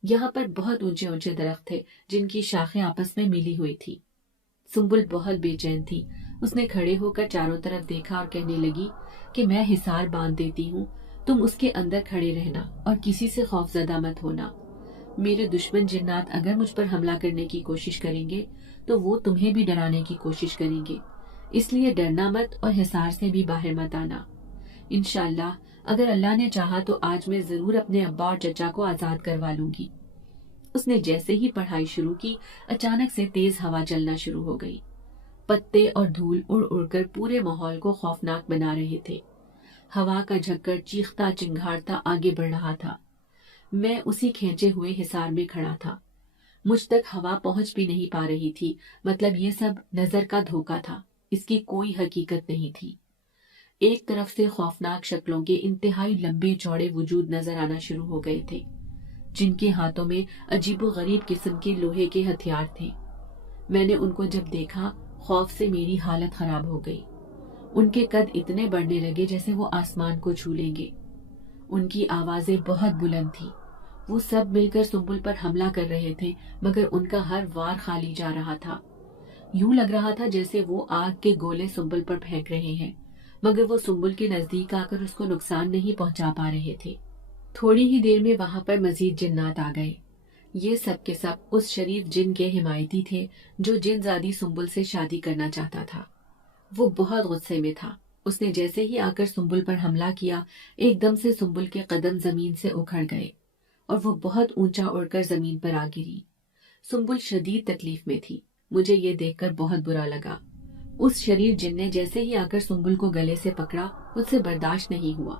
یہاں پر بہت اونچے اونچے درخت تھے جن کی شاخیں آپس میں ملی ہوئی تھی۔ سنبل بہت بے چین تھی۔ اس نے کھڑے ہو کر چاروں طرف دیکھا اور کہنے لگی کہ میں حصار باندھ دیتی ہوں، تم اس کے اندر کھڑے رہنا اور کسی سے خوف زدہ مت ہونا۔ میرے دشمن جنات اگر مجھ پر حملہ کرنے کی کوشش کریں گے تو وہ تمہیں بھی ڈرانے کی کوشش کریں گے، اس لیے ڈرنا مت اور حصار سے بھی باہر مت آنا۔ انشاءاللہ اگر اللہ نے چاہا تو آج میں ضرور اپنے ابا اور چچا کو آزاد کروا لوں گی۔ اس نے جیسے ہی پڑھائی شروع کی اچانک سے تیز ہوا چلنا شروع ہو گئی۔ پتے اور دھول اڑ اڑ کر پورے ماحول کو خوفناک بنا رہے تھے۔ ہوا کا جھکڑ چیختا چنگھاڑتا آگے بڑھ رہا تھا۔ میں اسی کھینچے ہوئے حصار میں کھڑا تھا۔ مجھ تک ہوا پہنچ بھی نہیں پا رہی تھی، مطلب یہ سب نظر کا دھوکا تھا، اس کی کوئی حقیقت نہیں تھی۔ ایک طرف سے خوفناک شکلوں کے انتہائی لمبے چوڑے وجود نظر آنا شروع ہو گئے تھے، جن کے ہاتھوں میں عجیب و غریب قسم کے لوہے کے ہتھیار تھے۔ میں نے ان کو جب دیکھا خوف سے میری حالت خراب ہو گئی۔ ان کے قد اتنے بڑھنے لگے جیسے وہ آسمان کو چھو لیں گے۔ ان کی آوازیں بہت بلند تھیں۔ وہ سب مل کر سنبل پر حملہ کر رہے تھے، مگر ان کا ہر وار خالی جا رہا تھا۔ یوں لگ رہا تھا جیسے وہ آگ کے گولے سنبل پر پھینک رہے ہیں، مگر وہ سنبل کے نزدیک آ کر اس کو نقصان نہیں پہنچا پا رہے تھے۔ تھوڑی ہی دیر میں وہاں پر مزید جنات آ گئے۔ یہ سب کے سب اس شریف جن کے حمایتی تھے جو جن زادی سنبل سے شادی کرنا چاہتا تھا۔ وہ بہت غصے میں تھا۔ اس نے جیسے ہی آ کر سنبل پر حملہ کیا، ایک دم سے سنبل کے قدم زمین سے اکھڑ گئے اور وہ بہت اونچا اڑ کر زمین پر آ گری۔ سنبل شدید تکلیف میں تھی۔ مجھے یہ دیکھ کر بہت برا لگا۔ اس شریر جن نے جیسے ہی آ کر سنبل کو گلے سے پکڑا، مجھ سے برداشت نہیں ہوا۔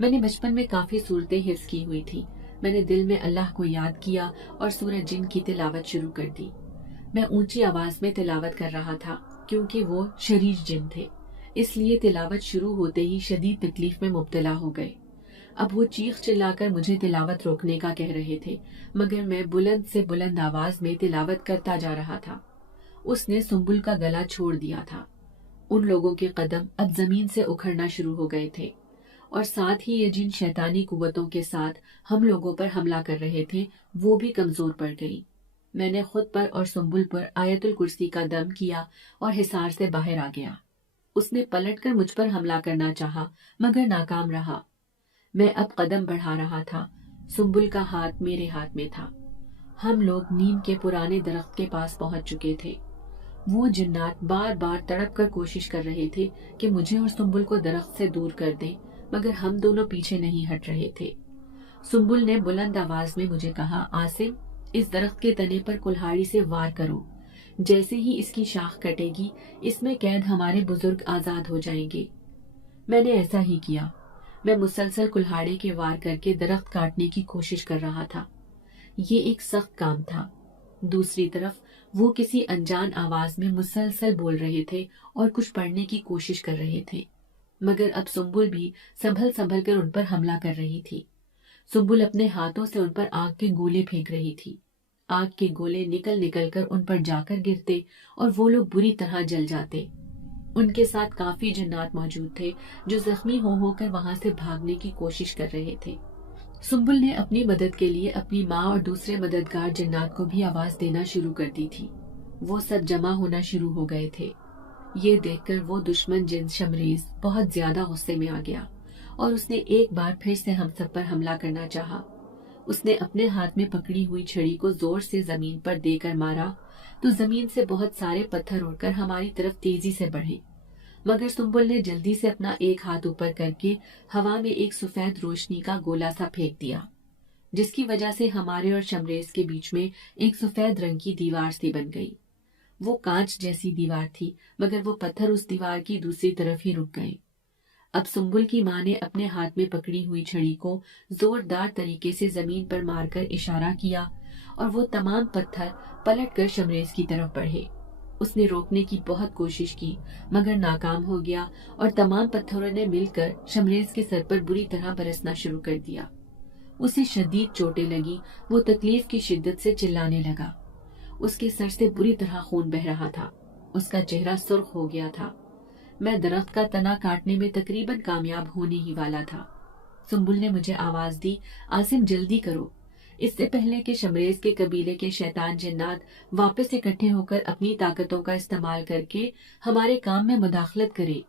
میں نے بچپن میں کافی صورتیں حفظ کی ہوئی تھی۔ میں نے دل میں اللہ کو یاد کیا اور سورۃ جن کی تلاوت شروع کر دی۔ میں اونچی آواز میں تلاوت کر رہا تھا کیونکہ وہ شریر جن تھے، اس لیے تلاوت شروع ہوتے ہی شدید تکلیف میں مبتلا ہو گئے۔ اب وہ چیخ چلا کر مجھے تلاوت روکنے کا کہہ رہے تھے، مگر میں بلند سے بلند آواز میں تلاوت کرتا جا رہا تھا۔ اس نے سنبل کا گلا چھوڑ دیا تھا۔ उन लोगों के कदम अब जमीन से उखड़ना शुरू हो गए थे और साथ ही ये जिन शैतानी कुव्वतों के साथ हम लोगों पर हमला कर रहे थे वो भी कमजोर पड़ गई। मैंने खुद पर और सुम्बुल पर आयतुल कुर्सी का दम किया और हिसार से बाहर आ गया। उसने पलटकर मुझ पर हमला करना चाहा मगर नाकाम रहा। मैं अब कदम बढ़ा रहा था। सुम्बुल का हाथ मेरे हाथ में था। हम लोग नीम के पुराने दरख्त के पास पहुंच चुके थे। वो जिन्नात बार बार तड़प कर कोशिश कर रहे थे कि मुझे और सुम्बुल को दरख्त से दूर कर दें, मगर हम दोनों पीछे नहीं हट रहे थे। सुम्बुल ने बुलंद आवाज में मुझे कहा, आसिम, इस दरख्त के तने पर कुल्हाड़ी से वार करो। जैसे ही इसकी शाख कटेगी, इसमें कैद हमारे बुजुर्ग आजाद हो जाएंगे। मैंने ऐसा ही किया। मैं मुसलसल कुल्हाड़ी के वार करके दरख्त काटने की कोशिश कर रहा था। ये एक सख्त काम था। दूसरी तरफ वो किसी अनजान आवाज में मुसलसल बोल रहे थे और कुछ पढ़ने की कोशिश कर रहे थे, मगर अब सुम्बुल भी संभल संभल कर उन पर हमला कर रही थी। सुम्बुल अपने हाथों से उन पर आग के गोले फेंक रही थी। आग के गोले निकल निकल कर उन पर जाकर गिरते और वो लोग बुरी तरह जल जाते। उनके साथ काफी जिन्नात मौजूद थे जो जख्मी हो होकर वहां से भागने की कोशिश कर रहे थे। सुम्बुल ने अपनी मदद के लिए अपनी माँ और दूसरे मददगार जिन्नात को भी आवाज देना शुरू कर दी थी। वो सब जमा होना शुरू हो गए थे। ये देखकर वो दुश्मन जिन शमरेज बहुत ज्यादा गुस्से में आ गया और उसने एक बार फिर से हम सब पर हमला करना चाहा। उसने अपने हाथ में पकड़ी हुई छड़ी को जोर से जमीन पर देकर मारा तो जमीन से बहुत सारे पत्थर उड़कर हमारी तरफ तेजी से बढ़े, मगर सुम्बुल ने जल्दी से अपना एक हाथ ऊपर करके हवा में एक सफेद रोशनी का गोला सा फेंक दिया, जिसकी वजह से हमारे और शमरेज के बीच में एक सफेद रंग की दीवार सी बन गई। वो कांच जैसी दीवार थी, मगर वो पत्थर उस दीवार की दूसरी तरफ ही रुक गए। अब सुम्बुल की माँ ने अपने हाथ में पकड़ी हुई छड़ी को जोरदार तरीके से जमीन पर मारकर इशारा किया और वो तमाम पत्थर पलटकर शमरेज की तरफ बढ़े। उसने रोकने की बहुत कोशिश की मगर नाकाम हो गया और तमाम पत्थरों ने मिलकर शमरेज के सर पर बुरी तरह बरसना शुरू कर दिया। उसे शदीद चोटें लगी। वो तकलीफ की शिद्दत से चिल्लाने लगा। उसके सर से बुरी तरह खून बह रहा था। उसका चेहरा सुर्ख हो गया था। मैं दरख्त का तना काटने में तकरीबन कामयाब होने ही वाला था। सुम्बुल ने मुझे आवाज दी, आसिम जल्दी करो, इससे पहले कि शमरेज के कबीले के शैतान जिन्नात वापस इकट्ठे होकर अपनी ताकतों का इस्तेमाल करके हमारे काम में मुदाखलत करे।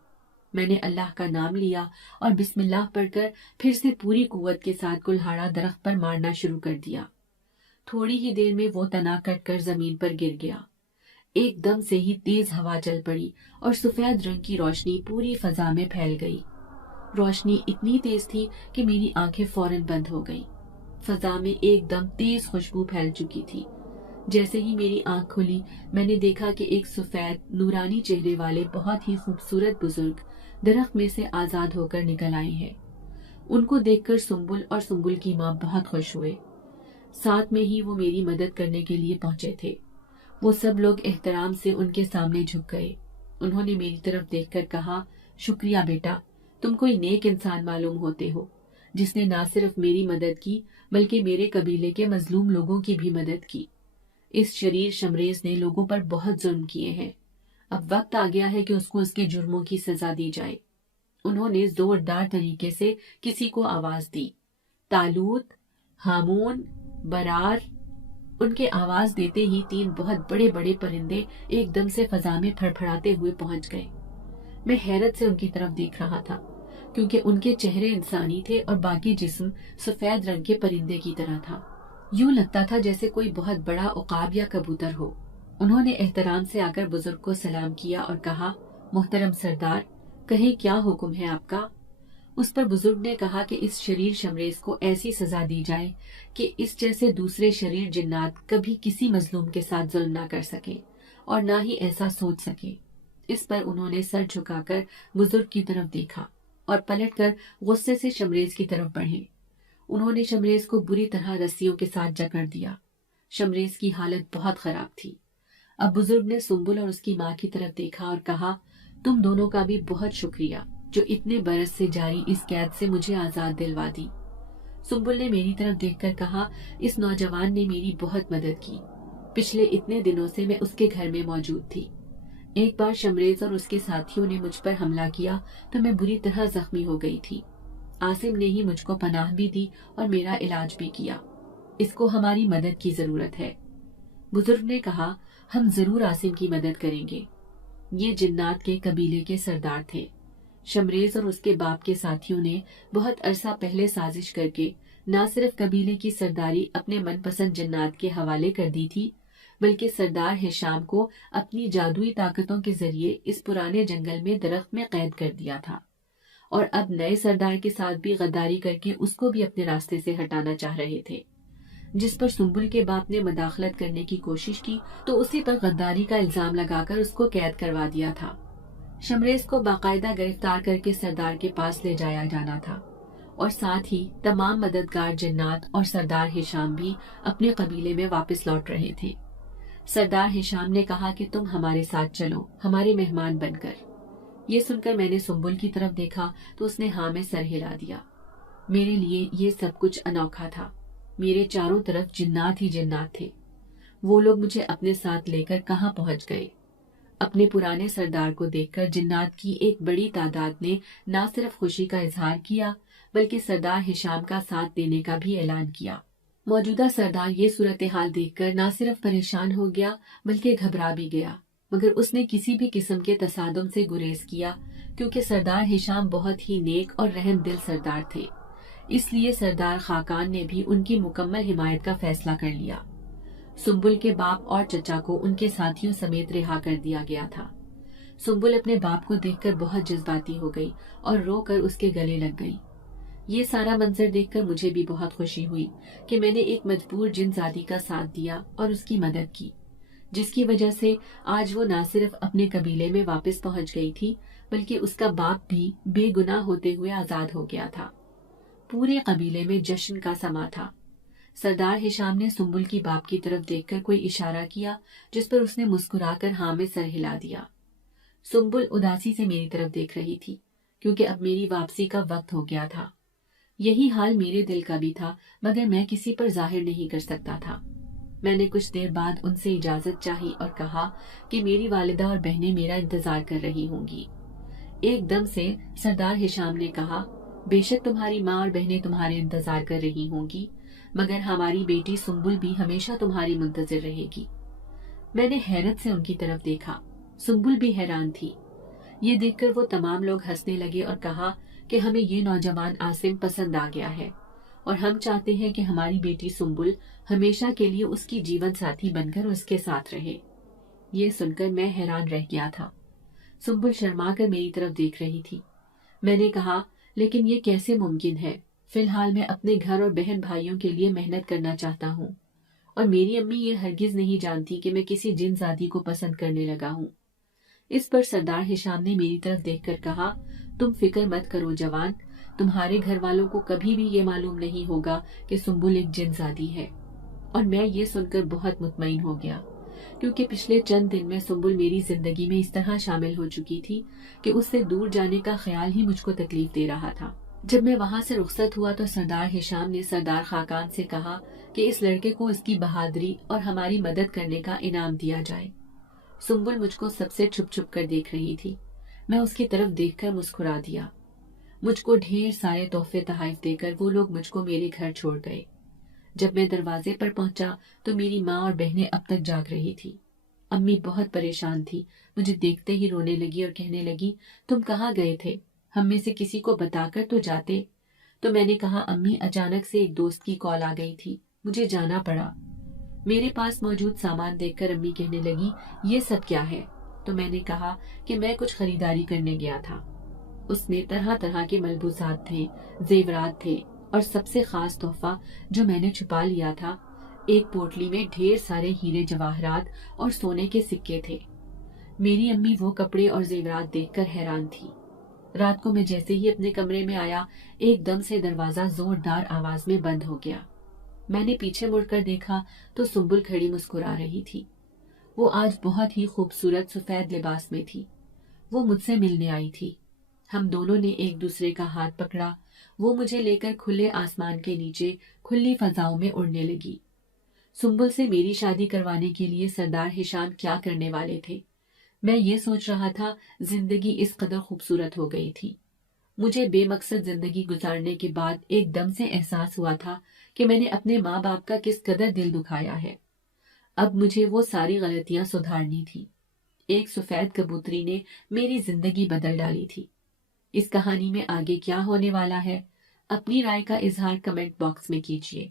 मैंने अल्लाह का नाम लिया और बिस्मिल्लाह पढ़कर फिर से पूरी कुव्वत के साथ कुल्हाड़ा दरख्त पर मारना शुरू कर दिया। थोड़ी ही देर में वो तना कटकर जमीन पर गिर गया। एकदम से ही तेज हवा चल पड़ी और सफेद रंग की रोशनी पूरी फजा में फैल गई। रोशनी इतनी तेज थी कि मेरी आंखें फौरन बंद हो गईं। फजा में एकदम तेज खुशबू फैल चुकी थी। जैसे ही मेरी आंख खुली, मैंने देखा कि एक सफेद नूरानी चेहरे वाले बहुत ही खूबसूरत बुजुर्ग दरख्त में से आजाद होकर निकल आए हैं। उनको देखकर सुम्बुल और सुम्बुल की माँ बहुत खुश हुए। साथ में ही वो मेरी मदद करने के लिए पहुंचे थे। वो सब लोग एहतराम से उनके सामने झुक गए। उन्होंने मेरी तरफ देखकर कहा, शुक्रिया बेटा, तुम कोई नेक इंसान मालूम होते हो, जिसने न सिर्फ मेरी मदद की बल्कि मेरे कबीले के मजलूम लोगों की भी मदद की। इस शरीर शमरेज ने लोगों पर बहुत जुल्म किए हैं। अब वक्त आ गया है कि उसको उसके जुर्मों की सजा दी जाए। उन्होंने जोरदार तरीके से किसी को आवाज दी। तालूत, हामून, बरार। उनके आवाज देते ही 3 बहुत बड़े बड़े परिंदे एकदम से फजा में फड़फड़ाते हुए पहुंच गए। मैं हैरत से उनकी तरफ देख रहा था, क्योंकि उनके चेहरे इंसानी थे और बाकी जिस्म सफेद रंग के परिंदे की तरह था। यूं लगता था जैसे कोई बहुत बड़ा उकाब या कबूतर हो। उन्होंने एहतराम से आकर बुजुर्ग को सलाम किया और कहा, मोहतरम सरदार, कहें क्या हुक्म है आपका। उस पर बुजुर्ग ने कहा कि इस शरीर शमरेज को ऐसी सजा दी जाए कि इस जैसे दूसरे शरीर जिन्नात कभी किसी मजलूम के साथ जुल्म ना कर सके और ना ही ऐसा सोच सके। इस पर उन्होंने सर झुकाकर बुजुर्ग की तरफ देखा और पलटकर गुस्से से शमरेज की तरफ बढ़े। उन्होंने शमरेज को बुरी तरह रस्सियों के साथ जकड़ दिया। शमरेज की हालत बहुत खराब थी। अब बुजुर्ग ने सुम्बुल और उसकी माँ की तरफ देखा और कहा, तुम दोनों का भी बहुत शुक्रिया जो इतने बरस से जारी इस कैद से मुझे आजाद दिलवा दी। सुम्बुल ने मेरी तरफ देखकर कहा, इस नौजवान ने मेरी बहुत मदद की। पिछले इतने दिनों से मैं उसके घर में मौजूद थी। ایک بار شمریز اور اس کے ساتھیوں نے مجھ پر حملہ کیا تو میں بری طرح زخمی ہو گئی تھی۔ عاصم نے ہی مجھ کو پناہ بھی دی اور میرا علاج بھی کیا۔ اس کو ہماری مدد کی ضرورت ہے۔ بزرگ نے کہا، ہم ضرور عاصم کی مدد کریں گے۔ یہ جنات کے قبیلے کے سردار تھے۔ شمریز اور اس کے باپ کے ساتھیوں نے بہت عرصہ پہلے سازش کر کے نہ صرف قبیلے کی سرداری اپنے من پسند جنات کے حوالے کر دی تھی، بلکہ سردار ہشام کو اپنی جادوئی طاقتوں کے ذریعے اس پرانے جنگل میں درخت میں قید کر دیا تھا، اور اب نئے سردار کے ساتھ بھی غداری کر کے اس کو بھی اپنے راستے سے ہٹانا چاہ رہے تھے۔ جس پر سنبل کے باپ نے مداخلت کرنے کی کوشش کی تو اسی پر غداری کا الزام لگا کر اس کو قید کروا دیا تھا۔ شمریز کو باقاعدہ گرفتار کر کے سردار کے پاس لے جایا جانا تھا، اور ساتھ ہی تمام مددگار جنات اور سردار ہشام بھی اپنے قبیلے میں واپس لوٹ رہے تھے۔ سردار ہشام نے کہا کہ تم ہمارے ساتھ چلو، ہمارے مہمان بن کر۔ یہ سن کر میں نے سنبل کی طرف دیکھا تو اس نے ہاں میں سر ہلا دیا۔ میرے لیے یہ سب کچھ انوکھا تھا۔ میرے چاروں طرف جنات ہی جنات تھے۔ وہ لوگ مجھے اپنے ساتھ لے کر کہاں پہنچ گئے۔ اپنے پرانے سردار کو دیکھ کر جنات کی ایک بڑی تعداد نے نہ صرف خوشی کا اظہار کیا بلکہ سردار ہشام کا ساتھ دینے کا بھی اعلان کیا۔ موجودہ سردار یہ صورتحال دیکھ کر نہ صرف پریشان ہو گیا بلکہ گھبرا بھی گیا، مگر اس نے کسی بھی قسم کے تصادم سے گریز کیا، کیونکہ سردار ہشام بہت ہی نیک اور رحم دل سردار تھے۔ اس لیے سردار خاقان نے بھی ان کی مکمل حمایت کا فیصلہ کر لیا۔ سنبل کے باپ اور چچا کو ان کے ساتھیوں سمیت رہا کر دیا گیا تھا۔ سنبل اپنے باپ کو دیکھ کر بہت جذباتی ہو گئی اور رو کر اس کے گلے لگ گئی۔ یہ سارا منظر دیکھ کر مجھے بھی بہت خوشی ہوئی کہ میں نے ایک مجبور جن زادی کا ساتھ دیا اور اس کی مدد کی، جس کی وجہ سے آج وہ نہ صرف اپنے قبیلے میں واپس پہنچ گئی تھی بلکہ اس کا باپ بھی بے گناہ ہوتے ہوئے آزاد ہو گیا تھا۔ پورے قبیلے میں جشن کا سما تھا۔ سردار ہشام نے سنبل کی باپ کی طرف دیکھ کر کوئی اشارہ کیا، جس پر اس نے مسکرا کر ہاں میں سر ہلا دیا۔ سنبل اداسی سے میری طرف دیکھ رہی تھی، کیونکہ اب میری واپسی کا وقت ہو گیا تھا۔ یہی حال میرے دل کا بھی تھا، مگر میں کسی پر ظاہر نہیں کر سکتا تھا۔ میں نے کچھ دیر بعد ان سے اجازت چاہی اور کہا کہ میری والدہ اور بہنیں میرا انتظار کر رہی ہوں گی۔ ایک دم سے سردار ہشام نے کہا، بے شک تمہاری ماں اور بہنیں تمہارے انتظار کر رہی ہوں گی، مگر ہماری بیٹی سنبل بھی ہمیشہ تمہاری منتظر رہے گی۔ میں نے حیرت سے ان کی طرف دیکھا۔ سنبل بھی حیران تھی۔ یہ دیکھ کر وہ تمام لوگ ہنسنے لگے اور کہا کہ ہمیں یہ نوجوان عاصم پسند آ گیا ہے، اور ہم چاہتے ہیں کہ ہماری بیٹی سنبل ہمیشہ کے لیے اس کی جیون ساتھی بن کر اس کے ساتھ رہے۔ یہ سن کر میں حیران رہ گیا تھا۔ سنبل شرما کر میری طرف دیکھ رہی تھی۔ میں نے کہا، لیکن یہ کیسے ممکن ہے؟ فی الحال میں اپنے گھر اور بہن بھائیوں کے لیے محنت کرنا چاہتا ہوں، اور میری امی یہ ہرگز نہیں جانتی کہ میں کسی جن زادی کو پسند کرنے لگا ہوں۔ اس پر سردار ہشام نے میری طرف دیکھ کر کہا، تم فکر مت کرو جوان، تمہارے گھر والوں کو کبھی بھی یہ معلوم نہیں ہوگا کہ سنبل ایک جن زادی ہے۔ اور میں یہ سن کر بہت مطمئن ہو گیا، کیونکہ پچھلے چند دن میں سنبل میری زندگی میں اس طرح شامل ہو چکی تھی کہ اس سے دور جانے کا خیال ہی مجھ کو تکلیف دے رہا تھا۔ جب میں وہاں سے رخصت ہوا تو سردار ہشام نے سردار خاقان سے کہا کہ اس لڑکے کو اس کی بہادری اور ہماری مدد کرنے کا انعام دیا جائے۔ سنبل مجھ کو سب سے چھپ چھپ کر دیکھ رہی تھی۔ میں اس کی طرف دیکھ کر مسکرا دیا۔ مجھ کو ڈھیر سارے تحفے تحائف دے کر وہ لوگ مجھ کو میرے گھر چھوڑ گئے۔ جب میں دروازے پر پہنچا تو میری ماں اور بہنیں اب تک جاگ رہی تھی۔ امی بہت پریشان تھی، مجھے دیکھتے ہی رونے لگی اور کہنے لگی، تم کہاں گئے تھے؟ ہم میں سے کسی کو بتا کر تو جاتے۔ تو میں نے کہا، امی اچانک سے ایک دوست کی کال آ گئی تھی، مجھے جانا پڑا۔ میرے پاس موجود سامان دیکھ کر امی کہنے لگی، یہ سب کیا ہے؟ تو میں نے کہا کہ میں کچھ خریداری کرنے گیا تھا۔ اس میں طرح طرح کے ملبوسات تھے، زیورات تھے، اور سب سے خاص تحفہ جو میں نے چھپا لیا تھا، ایک پوٹلی میں ڈھیر سارے ہیرے جواہرات اور سونے کے سکے تھے۔ میری امی وہ کپڑے اور زیورات دیکھ کر حیران تھی۔ رات کو میں جیسے ہی اپنے کمرے میں آیا، ایک دم سے دروازہ زوردار آواز میں بند ہو گیا۔ میں نے پیچھے مڑ کر دیکھا تو سنبل کھڑی مسکرا رہی تھی۔ وہ آج بہت ہی خوبصورت سفید لباس میں تھی۔ وہ مجھ سے ملنے آئی تھی۔ ہم دونوں نے ایک دوسرے کا ہاتھ پکڑا۔ وہ مجھے لے کر کھلے آسمان کے نیچے کھلی فضاؤں میں اڑنے لگی۔ سنبل سے میری شادی کروانے کے لیے سردار ہشام کیا کرنے والے تھے، میں یہ سوچ رہا تھا زندگی اس قدر خوبصورت ہو گئی تھی. مجھے بے مقصد زندگی گزارنے کے بعد ایک دم سے احساس ہوا تھا کہ میں نے اپنے ماں باپ کا کس قدر دل دکھایا ہے. اب مجھے وہ ساری غلطیاں سدھارنی تھی. ایک سفید کبوتری نے میری زندگی بدل ڈالی تھی. اس کہانی میں آگے کیا ہونے والا ہے؟ اپنی رائے کا اظہار کمنٹ باکس میں کیجیے.